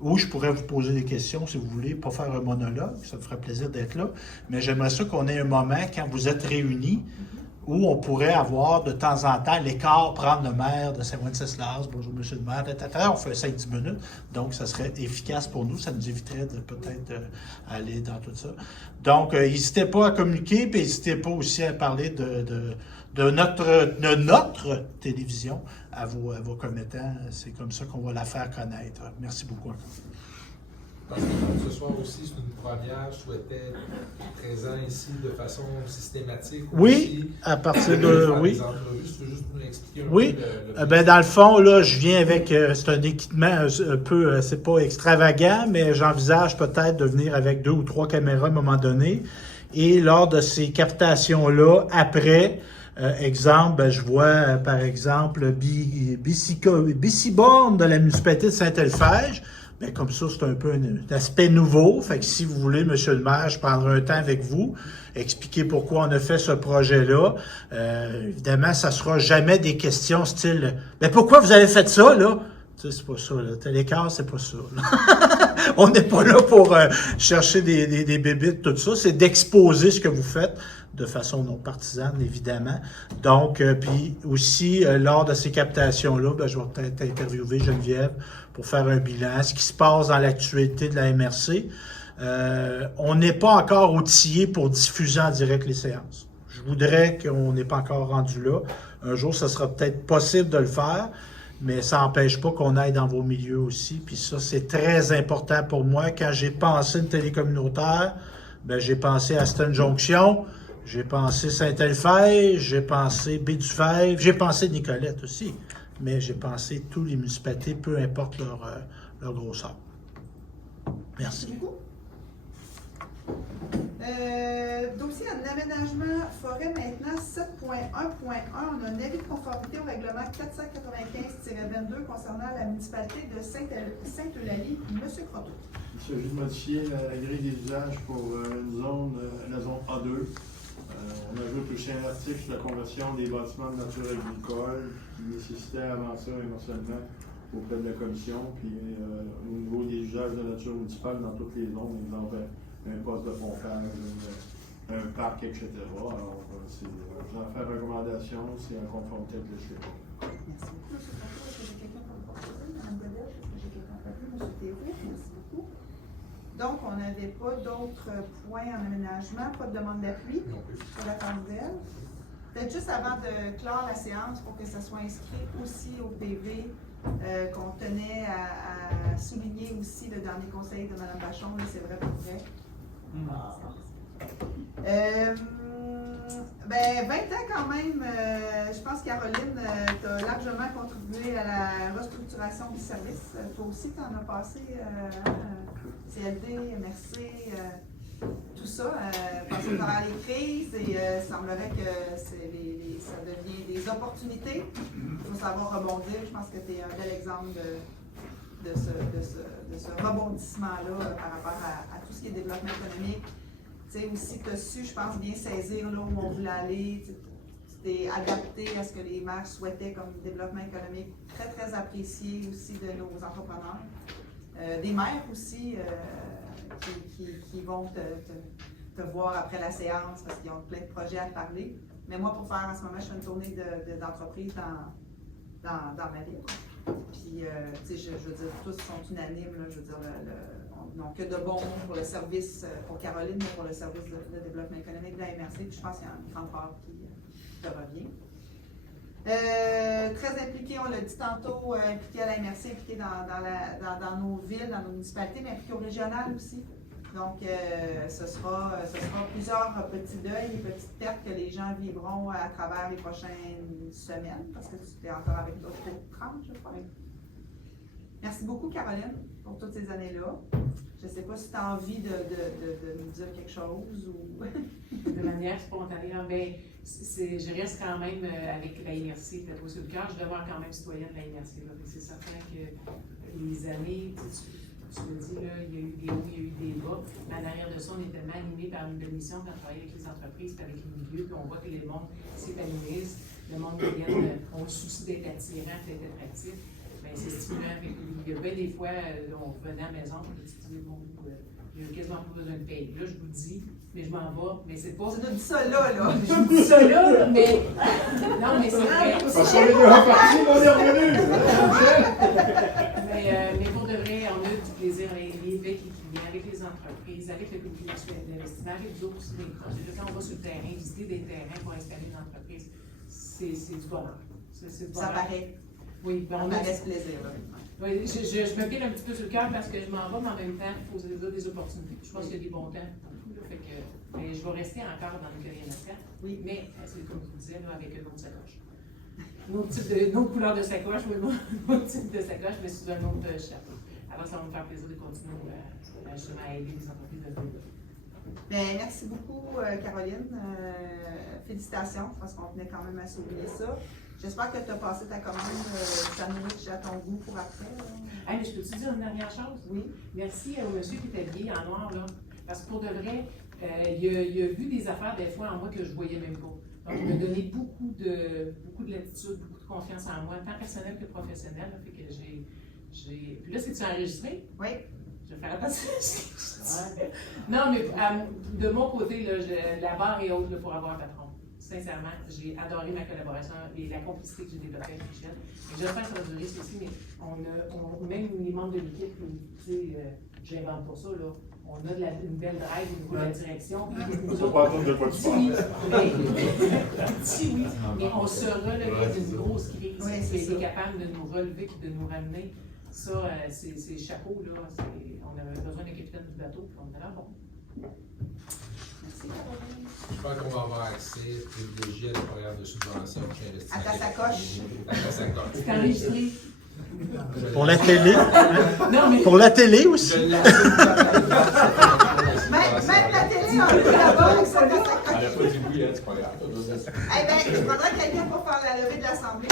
Où je pourrais vous poser des questions si vous voulez, pas faire un monologue, ça me ferait plaisir d'être là, mais j'aimerais ça qu'on ait un moment quand vous êtes réunis où on pourrait avoir de temps en temps l'écart, prendre le maire de Saint-Wenceslas, bonjour monsieur le maire, on fait 5-10 minutes, donc ça serait efficace pour nous, ça nous éviterait de peut-être aller dans tout ça. Donc, n'hésitez pas à communiquer, puis n'hésitez pas aussi à parler de notre télévision à vos commettants, c'est comme ça qu'on va la faire connaître. Merci beaucoup encore. Parce que ce soir aussi, c'est une première, je souhaitais être présent ici de façon systématique. Oui, aussi, à partir de... Oui. des entrevues. Tu veux juste nous expliquer un Oui, peu ben dans le fond, là, je viens avec, c'est un équipement un peu, c'est pas extravagant, mais j'envisage peut-être de venir avec 2 ou 3 caméras à un moment donné. Et lors de ces captations-là, après, exemple, ben, je vois, par exemple, Bissiborne de la municipalité de Saint-Elphège. Bien, comme ça, c'est un peu un aspect nouveau. Fait que si vous voulez, Monsieur le maire, je prendrai un temps avec vous, expliquer pourquoi on a fait ce projet-là. Évidemment, ça sera jamais des questions style « Mais pourquoi vous avez fait ça, là? » Tu sais, c'est pas ça, là. Télécart, c'est pas ça, là. On n'est pas là pour chercher des bébites, tout ça. C'est d'exposer ce que vous faites de façon non partisane, évidemment. Donc, puis aussi, lors de ces captations-là, ben, je vais peut-être interviewer Geneviève pour faire un bilan, ce qui se passe dans l'actualité de la MRC. On n'est pas encore outillé pour diffuser en direct les séances. Je voudrais qu'on n'est pas encore rendu là. Un jour, ça sera peut-être possible de le faire, mais ça n'empêche pas qu'on aille dans vos milieux aussi. Puis ça, c'est très important pour moi. Quand j'ai pensé une télé communautaire, ben, j'ai pensé à Aston Jonction, j'ai pensé Saint-Elphège, j'ai pensé Baie-du-Fèvre, j'ai pensé Nicolette aussi. Mais j'ai pensé tous les municipalités, peu importe leur grosseur. Merci. Beaucoup. Dossier en aménagement forêt maintenant 7.1.1. On a un avis de conformité au règlement 495-22 concernant la municipalité de Sainte-Eulalie. Monsieur Croteau. Il s'agit de modifier la grille des usages pour une zone, la zone A2. On ajoute aussi un article sur la conversion des bâtiments de nature agricole qui nécessitait avant ça un harcèlement auprès de la commission. Puis au niveau des usages de nature municipale dans toutes les zones, exemple un poste de pompage, un parc, etc. Alors, c'est en faire recommandation, c'est en conformité avec le schéma. Merci beaucoup, M. Croteau. Est-ce que j'ai quelqu'un pour le porter? Mme Godel, est-ce que j'ai quelqu'un pour le M. Théroux? Merci beaucoup. Donc, on n'avait pas d'autres points en aménagement, pas de demande d'appui pour la part nouvelle. Peut-être juste avant de clore la séance pour que ça soit inscrit aussi au PV, qu'on tenait à souligner aussi le dernier conseil de Mme Bachon, c'est vrai pour vrai. 20 ans quand même, je pense que Caroline, tu as largement contribué à la restructuration du service. Toi aussi, tu en as passé CLD, MRC. tout ça, passer à travers les crises, et il semblerait que ça devient des opportunités. Il faut savoir rebondir. Je pense que tu es un bel exemple de ce rebondissement-là par rapport à tout ce qui est développement économique. Tu sais, aussi, tu as su, je pense, bien saisir là où on voulait aller. Tu t'es adapté à ce que les maires souhaitaient comme développement économique. Très, très apprécié aussi de nos entrepreneurs. Des maires aussi qui vont te voir après la séance parce qu'ils ont plein de projets à te parler. Mais moi, pour faire en ce moment, je fais une tournée d'entreprises dans ma ville. Puis, tu sais, je veux dire, tous sont unanimes. Là, je veux dire, on n'a que de bons mots pour le service, pour Caroline, mais pour le service de développement économique de la MRC. Puis, je pense qu'il y a une grande part qui te revient. Très impliqué, on l'a dit tantôt, impliqué à la MRC, impliqué dans nos villes, dans nos municipalités, mais impliqué au régional aussi. Donc, ce sera plusieurs petits deuils et petites pertes que les gens vivront à travers les prochaines semaines, parce que tu es encore avec d'autres 30, je crois. Merci beaucoup, Caroline, pour toutes ces années-là. Je ne sais pas si tu as envie de nous dire quelque chose ou... De manière spontanée, bien, je reste quand même avec la MRC, peut-être sur le cœur, je demeure quand même citoyenne de la MRC. C'est certain que les années, tu l'as dit, là, il y a eu des hauts, il y a eu des bas. Mais en arrière de ça, on est tellement animé par une belle mission quand on travaille avec les entreprises et avec les milieux, puis on voit que les mondes s'épanouissent, le monde ont le souci d'être attirant, d'être attractif. Bien, c'est stimulant. Il y a bien des fois, on revenait à la maison, on se dit, bon, il y a quasiment pas besoin de payer. Là, je vous le dis, mais je m'en vais, mais c'est pas. Tu nous dis ça là. Je vous dis ça là, mais. Non, mais c'est vrai. Parce qu'on est déjà parti, on est revenu. Mais pour de vrai, on a du plaisir avec les clients, avec les entreprises, avec le comité d'investissement, avec d'autres aussi des projets. Quand on va sur le terrain, visiter des terrains pour installer une entreprise, c'est du bonheur. Ça paraît. Oui, ben on a ce plaisir. Là. Oui, je me pile un petit peu sur le cœur parce que je m'en vais, mais en même temps, il faut se dire des opportunités. Je pense qu'il y a des bons temps. Fait que, mais je vais rester encore dans le Nicolet Yamasca. Oui. Mais, c'est comme tu disais, là, avec une autre sacoche. Une autre couleur de sacoche, oui, un autre type de sacoche, mais sous un autre chapeau. Alors, ça va me faire plaisir de continuer justement à aider les entreprises de développement. Bien, merci beaucoup, Caroline. Félicitations, parce qu'on tenait quand même à souligner ça. J'espère que tu as passé ta commande sandwich à ton goût pour après. Hey, mais je peux-tu dire une dernière chose? Oui. Merci au monsieur qui était habillé en noir, là. Parce que pour de vrai, il a vu des affaires des fois en moi que je ne voyais même pas. Donc, il m'a donné beaucoup de latitude, beaucoup de confiance en moi, tant personnel que professionnel. Là, fait que j'ai... Puis là, c'est-tu enregistré? Oui. Je vais faire attention. Non, mais de mon côté, là, la barre est haute là, pour avoir un patron. Sincèrement, j'ai adoré ma collaboration et la complicité que j'ai développée avec Michel. J'espère que ça va durer ceci, mais même les membres de l'équipe, tu sais, j'invente pas ça, là. On a une belle drive au niveau de la direction. On ne pas attendre de quoi tu parles. Oui, mais on se relève d'une grosse crise. Oui, qui est capable de nous relever et de nous ramener. Ça, c'est chapeau, là. On avait besoin d'un capitaine du bateau, puis on est là, bon. Je pense qu'on va avoir accès privilégié à des programmes de subvention qui investissent. À ta sacoche. À ta sacoche. C'est enregistré. Pour la télé. Non, mais... Pour la télé aussi. Même la télé, on est là-bas avec sa sacoche. Elle n'a pas dit oui, hein, c'est pas grave. Eh bien, je prendrai quelqu'un pour faire la levée de l'Assemblée.